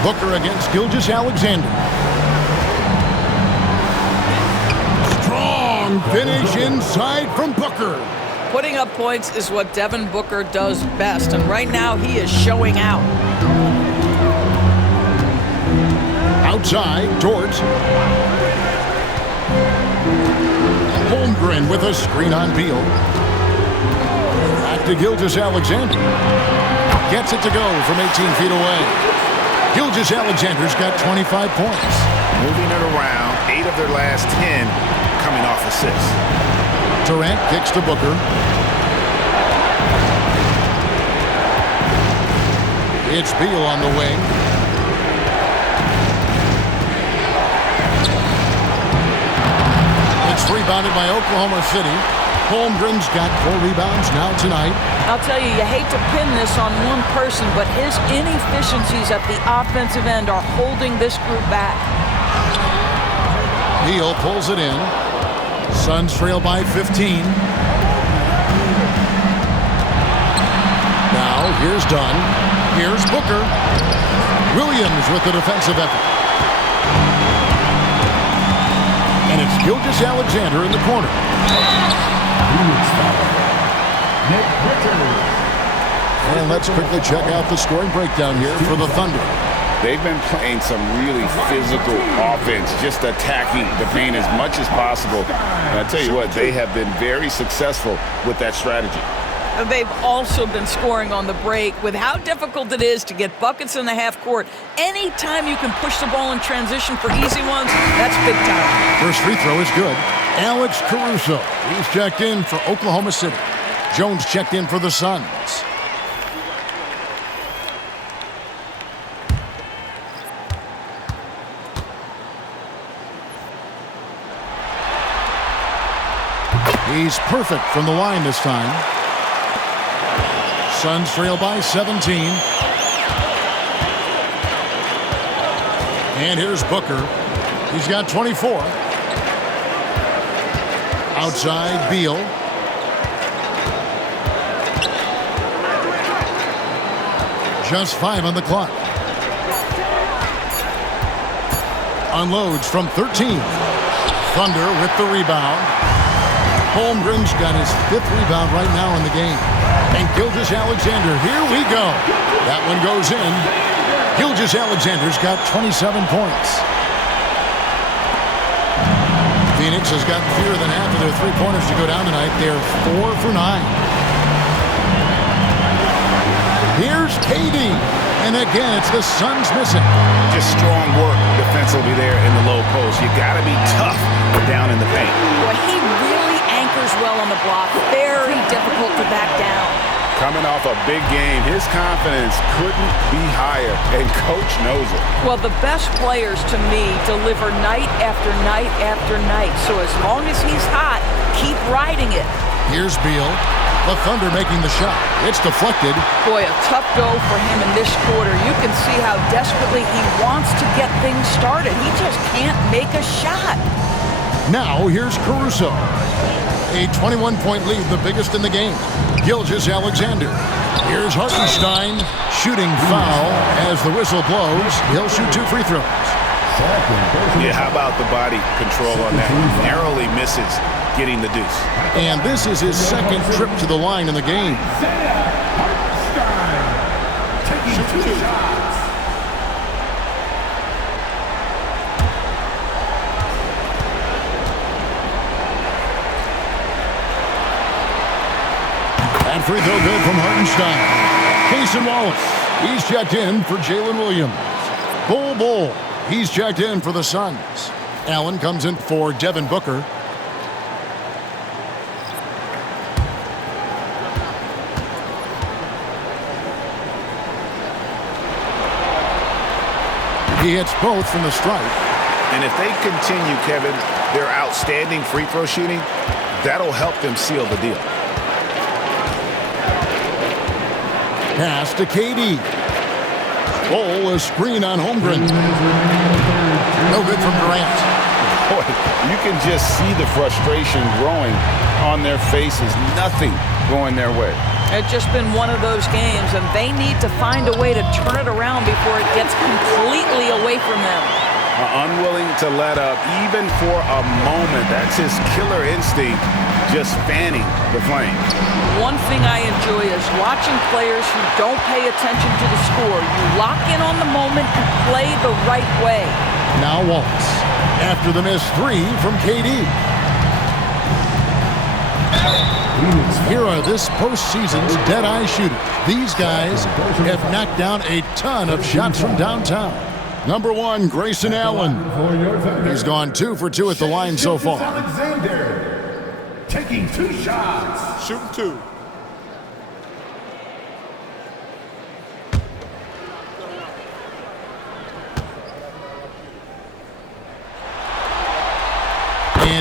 Booker against Gilgeous-Alexander. Strong finish inside from Booker. Putting up points is what Devin Booker does best, and right now he is showing out. Outside, Dort. Holmgren with a screen on Beal. Back to Gilgeous-Alexander. Gets it to go from 18 feet away. Gilgeous-Alexander's got 25 points. Moving it around, 8 of their last 10 coming off assists. Durant kicks to Booker. It's Beal on the wing. It's rebounded by Oklahoma City. Holmgren's got 4 rebounds now tonight. I'll tell you, you hate to pin this on one person, but his inefficiencies at the offensive end are holding this group back. Beal pulls it in. Suns trail by 15. Now, here's Dunn. Here's Booker. Williams with the defensive effort. And it's Gilgeous-Alexander in the corner. And let's quickly check out the scoring breakdown here for the Thunder. They've been playing some really physical offense, just attacking the paint as much as possible. And I tell you what, they have been very successful with that strategy. They've also been scoring on the break. With how difficult it is to get buckets in the half court, anytime you can push the ball in transition for easy ones, that's big time. First free throw is good. Alex Caruso, he's checked in for Oklahoma City. Jones checked in for the Suns. He's perfect from the line this time. Suns trail by 17. And here's Booker. He's got 24. Outside, Beal. Just 5 on the clock. Unloads from 13. Thunder with the rebound. Holmgren's got his 5th rebound right now in the game. And Gilgeous-Alexander, here we go. That one goes in. Gilgeous-Alexander's got 27 points. Phoenix has gotten fewer than half of their three-pointers to go down tonight. They're 4 for 9. Here's KD. And again, it's the Suns missing. Just strong work defensively there in the low post. You got to be tough down in the paint. Boy, he really anchors well on the block. Very difficult to back down. Coming off a big game, his confidence couldn't be higher, and Coach knows it. Well, the best players, to me, deliver night after night after night. So as long as he's hot, keep riding it. Here's Beal. The Thunder making the shot. It's deflected. Boy, a tough go for him in this quarter. You can see how desperately he wants to get things started. He just can't make a shot. Now, here's Caruso. A 21-point lead, the biggest in the game. Gilgeous-Alexander. Here's Hartenstein. Shooting foul as the whistle blows. He'll shoot 2 free throws. Yeah, how about the body control on that? Narrowly misses getting the deuce. And this is his 2nd trip to the line in the game. Taking 2 shots. And free throw good from Hartenstein. Cason Wallace, he's checked in for Jalen Williams. Bull, he's checked in for the Suns. Allen comes in for Devin Booker. He hits both from the stripe. And if they continue, Kevin, their outstanding free throw shooting, that'll help them seal the deal. Pass to KD. Oh, a screen on Holmgren. No good from Durant. Boy, you can just see the frustration growing on their faces. Nothing going their way. It's just been one of those games, and they need to find a way to turn it around before it gets completely away from them. Unwilling to let up, even for a moment. That's his killer instinct, just fanning the flames. One thing I enjoy is watching players who don't pay attention to the score. You lock in on the moment and play the right way. Now Wallace, after the missed 3 from KD. Here are this postseason's dead-eye shooters. These guys have knocked down a ton of shots from downtown. Number 1, Grayson Allen. He's gone 2 for 2 at the line so far. Alexander taking 2 shots. Shooting 2.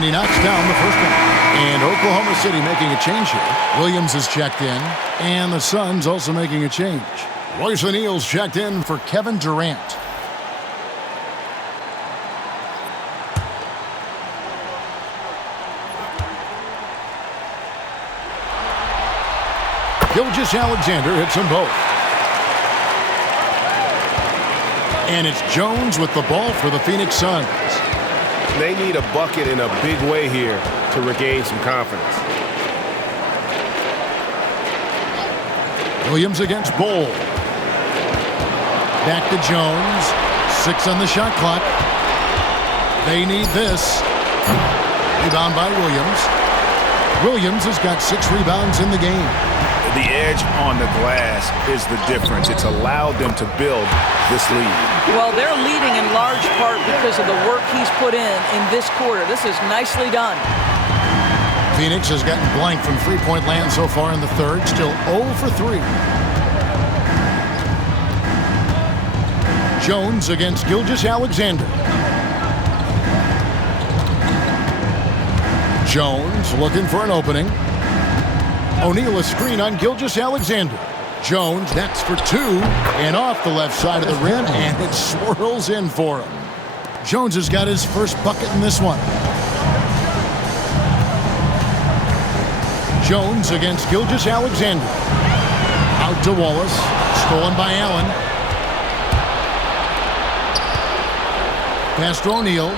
he knocks down the first one. And Oklahoma City making a change here. Williams is checked in, and the Suns also making a change. Royce O'Neal's checked in for Kevin Durant. Gilgeous-Alexander hits them both. And it's Jones with the ball for the Phoenix Suns. They need a bucket in a big way here to regain some confidence. Williams against Bol. Back to Jones. 6 on the shot clock. They need this. Rebound by Williams. Williams has got 6 rebounds in the game. The edge on the glass is the difference. It's allowed them to build this lead. Well, they're leading in large part because of the work he's put in this quarter. This is nicely done. Phoenix has gotten blank from three-point land so far in the third. Still 0 for 3. Jones against Gilgeous-Alexander. Jones looking for an opening. O'Neal a screen on Gilgeous-Alexander. Jones, that's for 2, and off the left side of the rim, and it swirls in for him. Jones has got his first bucket in this one. Jones against Gilgeous-Alexander. Out to Wallace, stolen by Allen. Pass to O'Neal.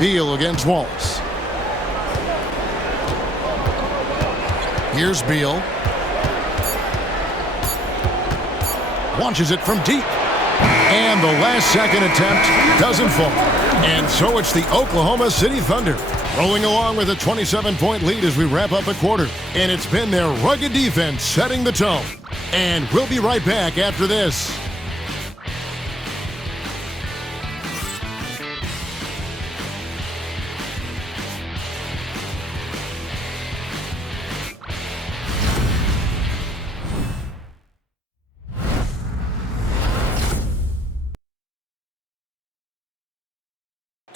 Beal against Wallace. Here's Beal. Launches it from deep. And the last second attempt doesn't fall. And so it's the Oklahoma City Thunder rolling along with a 27-point lead as we wrap up a quarter. And it's been their rugged defense setting the tone. And we'll be right back after this.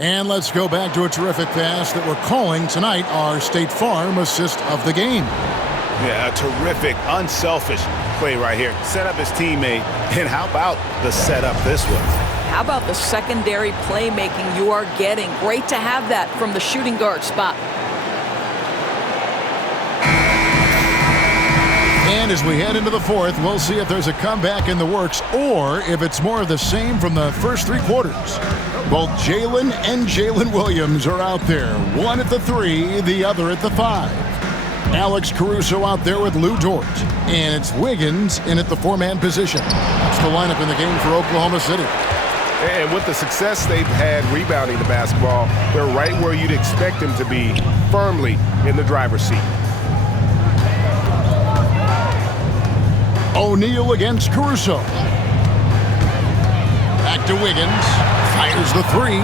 And let's go back to a terrific pass that we're calling tonight our State Farm assist of the game. Yeah, a terrific, unselfish play right here. Set up his teammate, and how about the setup this was? How about the secondary playmaking you are getting? Great to have that from the shooting guard spot. And as we head into the fourth, we'll see if there's a comeback in the works or if it's more of the same from the first 3 quarters. Both Jalen and Jalen Williams are out there. One at the 3, the other at the 5. Alex Caruso out there with Lou Dort. And it's Wiggins in at the 4-man position. That's the lineup in the game for Oklahoma City. And with the success they've had rebounding the basketball, they're right where you'd expect them to be, firmly in the driver's seat. O'Neal against Caruso. Back to Wiggins. Fires the 3.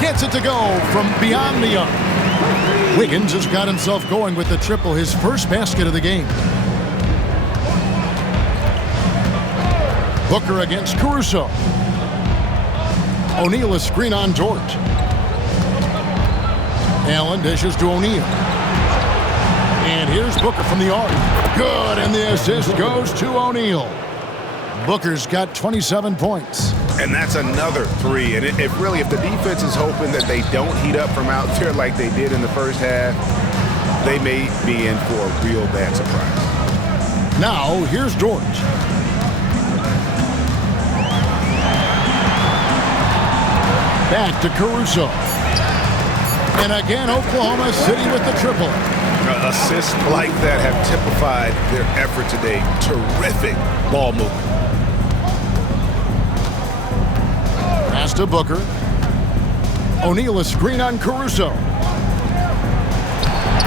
Gets it to go from beyond the arc. Wiggins has got himself going with the triple, his first basket of the game. Booker against Caruso. O'Neal a screen on Dort. Allen dishes to O'Neal. And here's Booker from the arc. Good, and the assist goes to O'Neal. Booker's got 27 points. And that's another 3. And if the defense is hoping that they don't heat up from out there like they did in the first half, they may be in for a real bad surprise. Now, here's Dort. Back to Caruso. And again, Oklahoma City with the triple. Assists like that have typified their effort today. Terrific ball movement. Pass to Booker. O'Neal a screen on Caruso.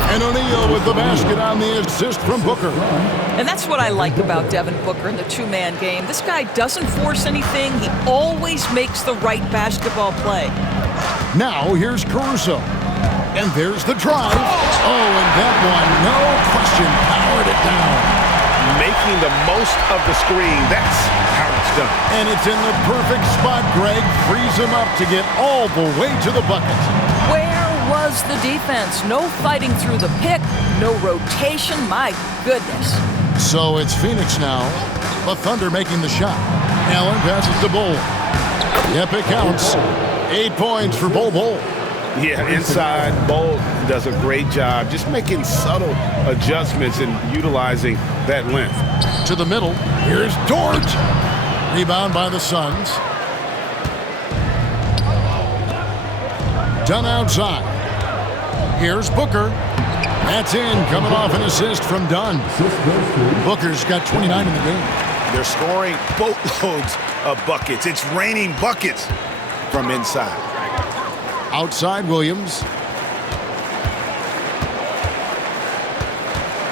And O'Neal with the basket on the assist from Booker. And that's what I like about Devin Booker in the 2-man game. This guy doesn't force anything. He always makes the right basketball play. Now here's Caruso. And there's the drive. Oh, and that one, no question, powered it down. making the most of the screen. That's how it's done. And it's in the perfect spot, Greg. Frees him up to get all the way to the bucket. Where was the defense? No fighting through the pick, no rotation. My goodness. So it's Phoenix now. The Thunder making the shot. Allen passes to Bol. Yep, it counts. 8 points for Bol. Yeah, inside, Bol does a great job just making subtle adjustments and utilizing that length. To the middle. Here's Dort. Rebound by the Suns. Dunn outside. Here's Booker. That's in, coming off an assist from Dunn. Booker's got 29 in the game. They're scoring boatloads of buckets. It's raining buckets from inside. Outside Williams.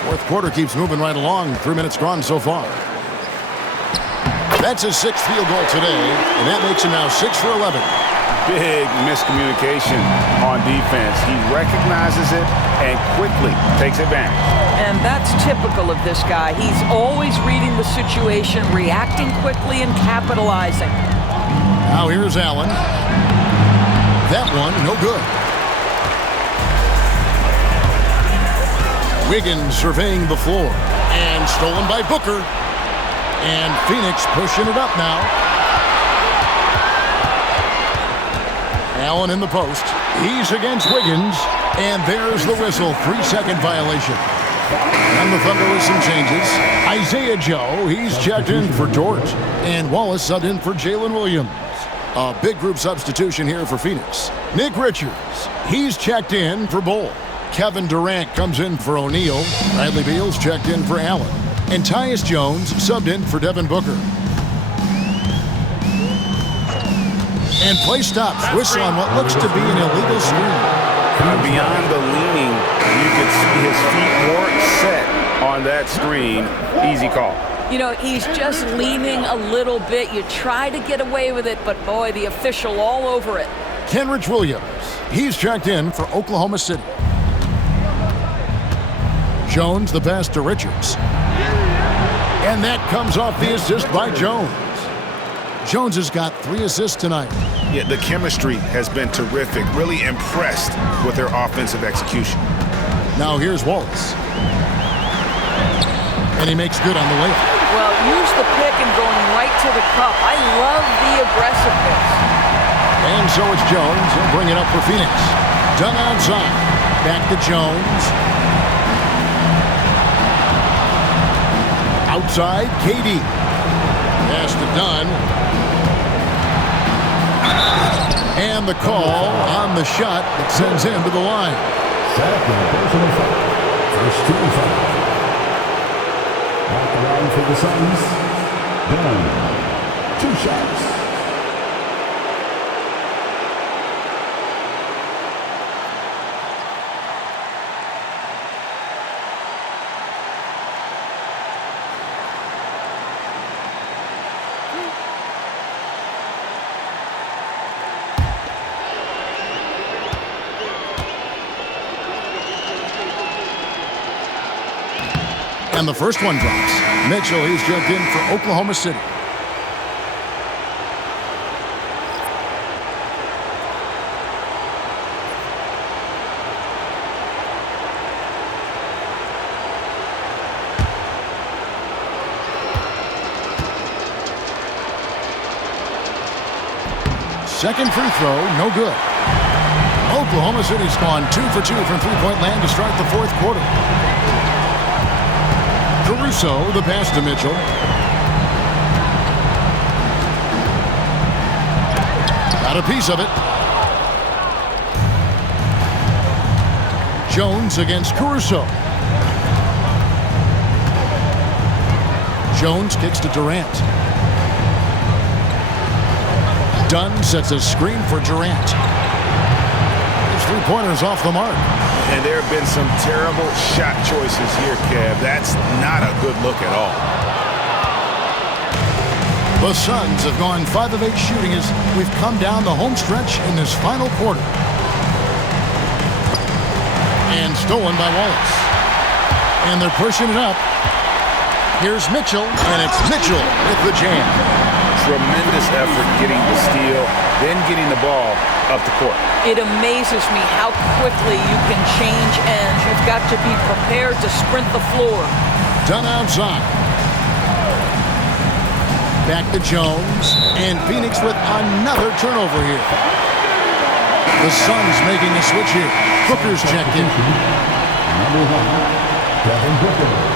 Fourth quarter keeps moving right along. 3 minutes gone so far. That's his 6th field goal today, and that makes him now 6 for 11. Big miscommunication on defense. He recognizes it and quickly takes advantage. And that's typical of this guy. He's always reading the situation, reacting quickly, and capitalizing. Now here's Allen. That one, no good. Wiggins surveying the floor. And stolen by Booker. And Phoenix pushing it up now. Allen in the post. He's against Wiggins. And there's the whistle. 3-second violation. And the Thunder with some changes. Isaiah Joe, he's checked in for Dort. And Wallace subbed in for Jalen Williams. A big group substitution here for Phoenix. Nick Richards, he's checked in for Bol. Kevin Durant comes in for O'Neal. Bradley Beal's checked in for Allen. And Tyus Jones subbed in for Devin Booker. And play stops. Whistle on what looks to be an illegal screen. Beyond the leaning, you could see his feet weren't set on that screen. Easy call. You know, he's just leaning a little bit. You try to get away with it, but boy, the official all over it. Kenrich Williams, he's checked in for Oklahoma City. Jones, the pass to Richards. And that comes off the assist by Jones. Jones has got 3 assists tonight. Yeah, the chemistry has been terrific. Really impressed with their offensive execution. Now here's Wallace. And he makes good on the layup. Well, use the pick and going right to the cup. I love the aggressiveness. And so it's Jones. He'll bring it up for Phoenix. Dunn outside. Back to Jones. Outside, KD. Pass to Dunn. And the call on the shot that sends him to the line. Second personal foul. First team foul. At the line for the Suns. Dunn. 2 shots. And the first one drops. Mitchell, he's checked in for Oklahoma City. Second free throw, no good. Oklahoma City's gone 2 for 2 from three-point land to start the fourth quarter. Caruso, the pass to Mitchell. Got a piece of it. Jones against Caruso. Jones kicks to Durant. Dunn sets a screen for Durant. His three-pointers off the mark. And there have been some terrible shot choices here, Kev. That's not a good look at all. The Suns have gone 5 of 8 shooting as we've come down the home stretch in this final quarter. And stolen by Wallace. And they're pushing it up. Here's Mitchell, and it's Mitchell with the jam. Tremendous effort getting the steal, then getting the ball up the court. It amazes me how quickly you can change ends. You've got to be prepared to sprint the floor. Done outside. Back to Jones, and Phoenix with another turnover here. The Suns making a switch here. Booker's checked in. Number 1, Devin Booker.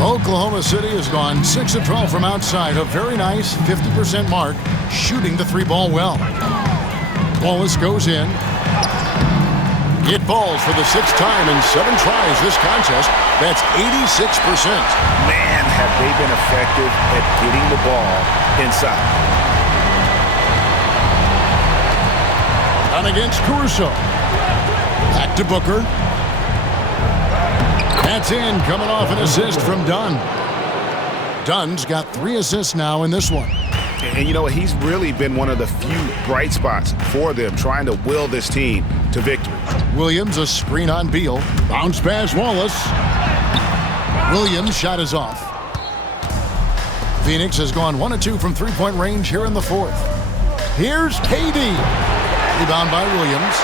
Oklahoma City has gone 6 of 12 from outside. A very nice 50% mark, shooting the 3-ball well. Wallace goes in. It falls for the 6th time in 7 tries this contest. That's 86%. Man, have they been effective at getting the ball inside. On against Caruso. Back to Booker. That's in, coming off an assist from Dunn. Dunn's got 3 assists now in this one. And you know what? He's really been one of the few bright spots for them, trying to will this team to victory. Williams, a screen on Beal. Bounce pass Wallace. Williams' shot is off. Phoenix has gone 1 of 2 from 3-point range here in the 4th. Here's KD. Rebound by Williams.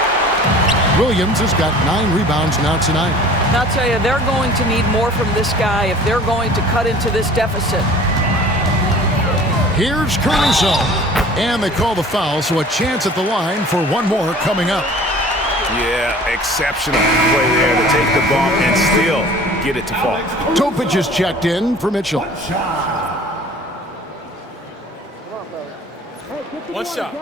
Williams has got 9 rebounds now tonight. And I'll tell you, they're going to need more from this guy if they're going to cut into this deficit. Here's Caruso. And they call the foul, so a chance at the line for one more coming up. Yeah, exceptional play there to take the bump and still get it to fall. Topic is checked in for Mitchell. One shot.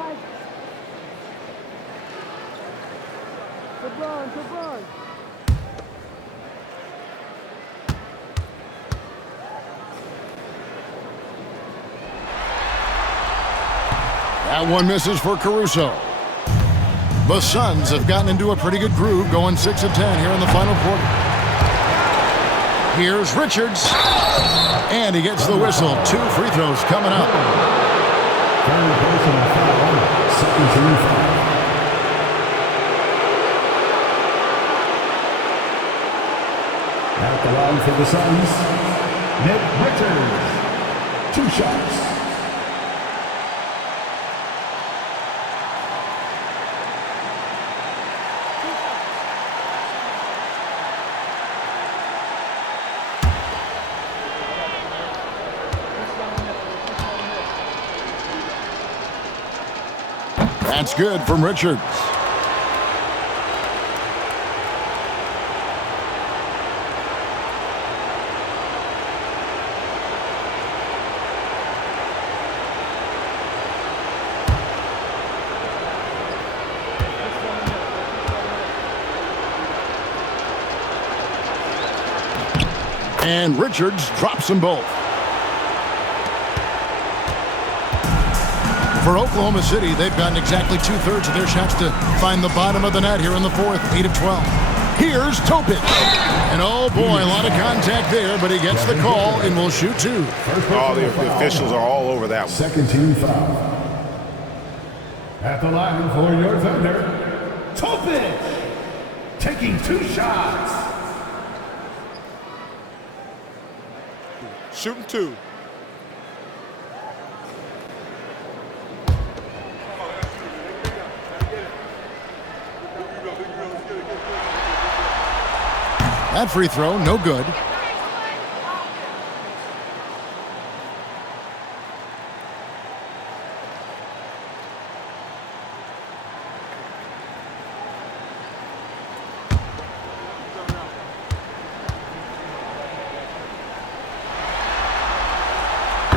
That one misses for Caruso. The Suns have gotten into a pretty good groove, going 6 of 10 here in the final quarter. Here's Richards. And he gets the whistle. 2 free throws coming up. Third personal foul, second team foul. At the line for the Suns, Nick Richards. 2 shots. That's good from Richards. And Richards drops them both. For Oklahoma City, they've gotten exactly 2/3 of their shots to find the bottom of the net here in the 4th, 8 of 12. Here's Topic. And oh boy, a lot of contact there, but he gets the call and will shoot 2. Oh, the officials are all over that one. Second team foul. At the line for your Thunder, Topic, taking 2 shots. Shooting 2. That free throw, no good.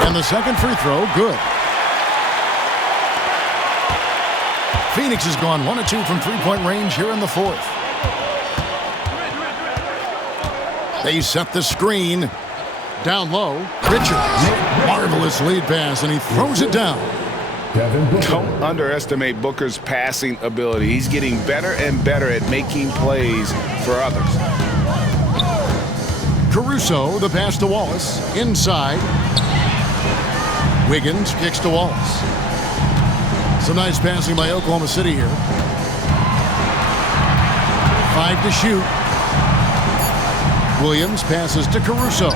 And the second free throw, good. Phoenix has gone 1 of 2 from 3-point range here in the 4th. They set the screen. Down low. Richards. Marvelous lead pass, and he throws it down. Don't underestimate Booker's passing ability. He's getting better and better at making plays for others. Caruso, the pass to Wallace. Inside. Wiggins kicks to Wallace. Some nice passing by Oklahoma City here. 5 to shoot. Williams passes to Caruso.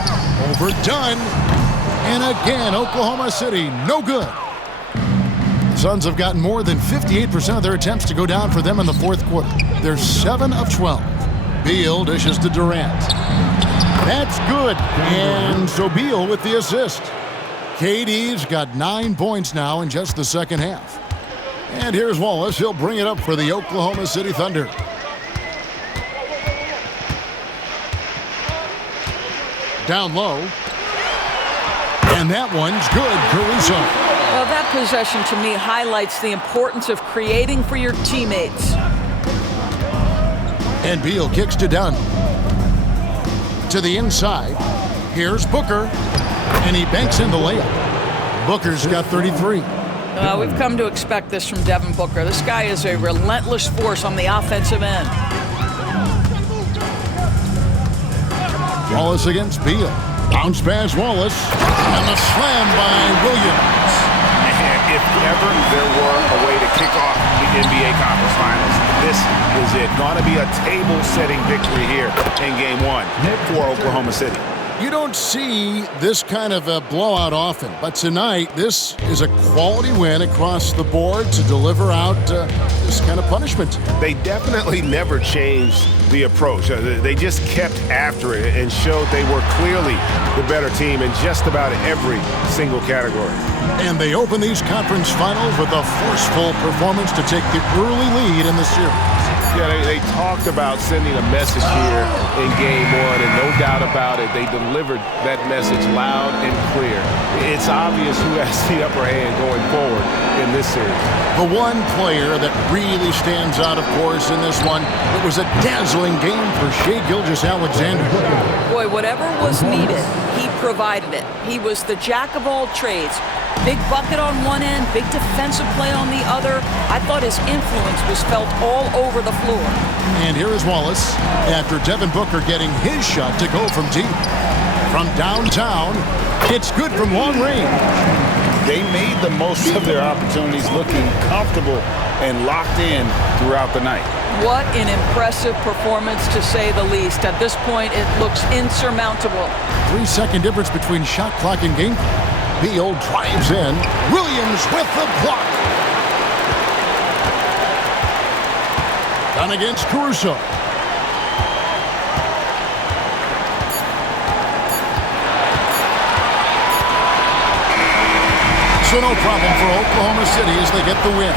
Overdone. And again, Oklahoma City, no good. The Suns have gotten more than 58% of their attempts to go down for them in the fourth quarter. They're 7 of 12. Beal dishes to Durant. That's good. And so Beal with the assist. KD's got 9 points now in just the second half. And here's Wallace. He'll bring it up for the Oklahoma City Thunder. Down low. And that one's good. Caruso. Well, that possession to me highlights the importance of creating for your teammates. And Beal kicks to Dunn. To the inside. Here's Booker. And he banks in the layup. Booker's got 33. We've come to expect this from Devin Booker. This guy is a relentless force on the offensive end. Wallace against Beal. Bounce pass Wallace. And the slam by Williams. And if ever there were a way to kick off the NBA Conference Finals, this is it. Going to be a table-setting victory here in Game 1 for Oklahoma City. You don't see this kind of a blowout often, but tonight this is a quality win across the board to deliver out this kind of punishment. They definitely never changed the approach. They just kept after it and showed they were clearly the better team in just about every single category. And they open these conference finals with a forceful performance to take the early lead in the series. Yeah, they talked about sending a message here in Game 1, and no doubt about it, they delivered that message loud and clear. It's obvious who has the upper hand going forward in this series. The one player that really stands out, of course, in this one, it was a dazzling game for Shai Gilgeous-Alexander. Boy, whatever was needed, he provided it. He was the jack of all trades. Big bucket on one end, big defensive play on the other. I thought his influence was felt all over the floor. And here is Wallace after Devin Booker getting his shot to go from deep. From downtown, it's good from long range. They made the most of their opportunities, looking comfortable and locked in throughout the night. What an impressive performance, to say the least. At this point, it looks insurmountable. 3-second difference between shot clock and game. Beal drives in. Williams with the block. Done against Caruso. So no problem for Oklahoma City as they get the win.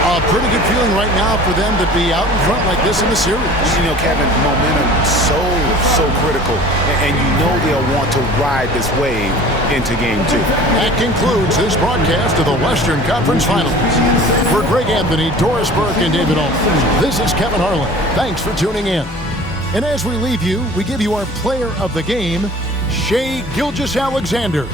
A pretty good feeling right now for them to be out in front like this in the series. You know, Kevin, momentum so critical. And you know they'll want to ride this wave into Game 2. That concludes this broadcast of the Western Conference Finals. For Greg Anthony, Doris Burke, and David Olson, this is Kevin Harlan. Thanks for tuning in. And as we leave you, we give you our player of the game, Shai Gilgeous-Alexander.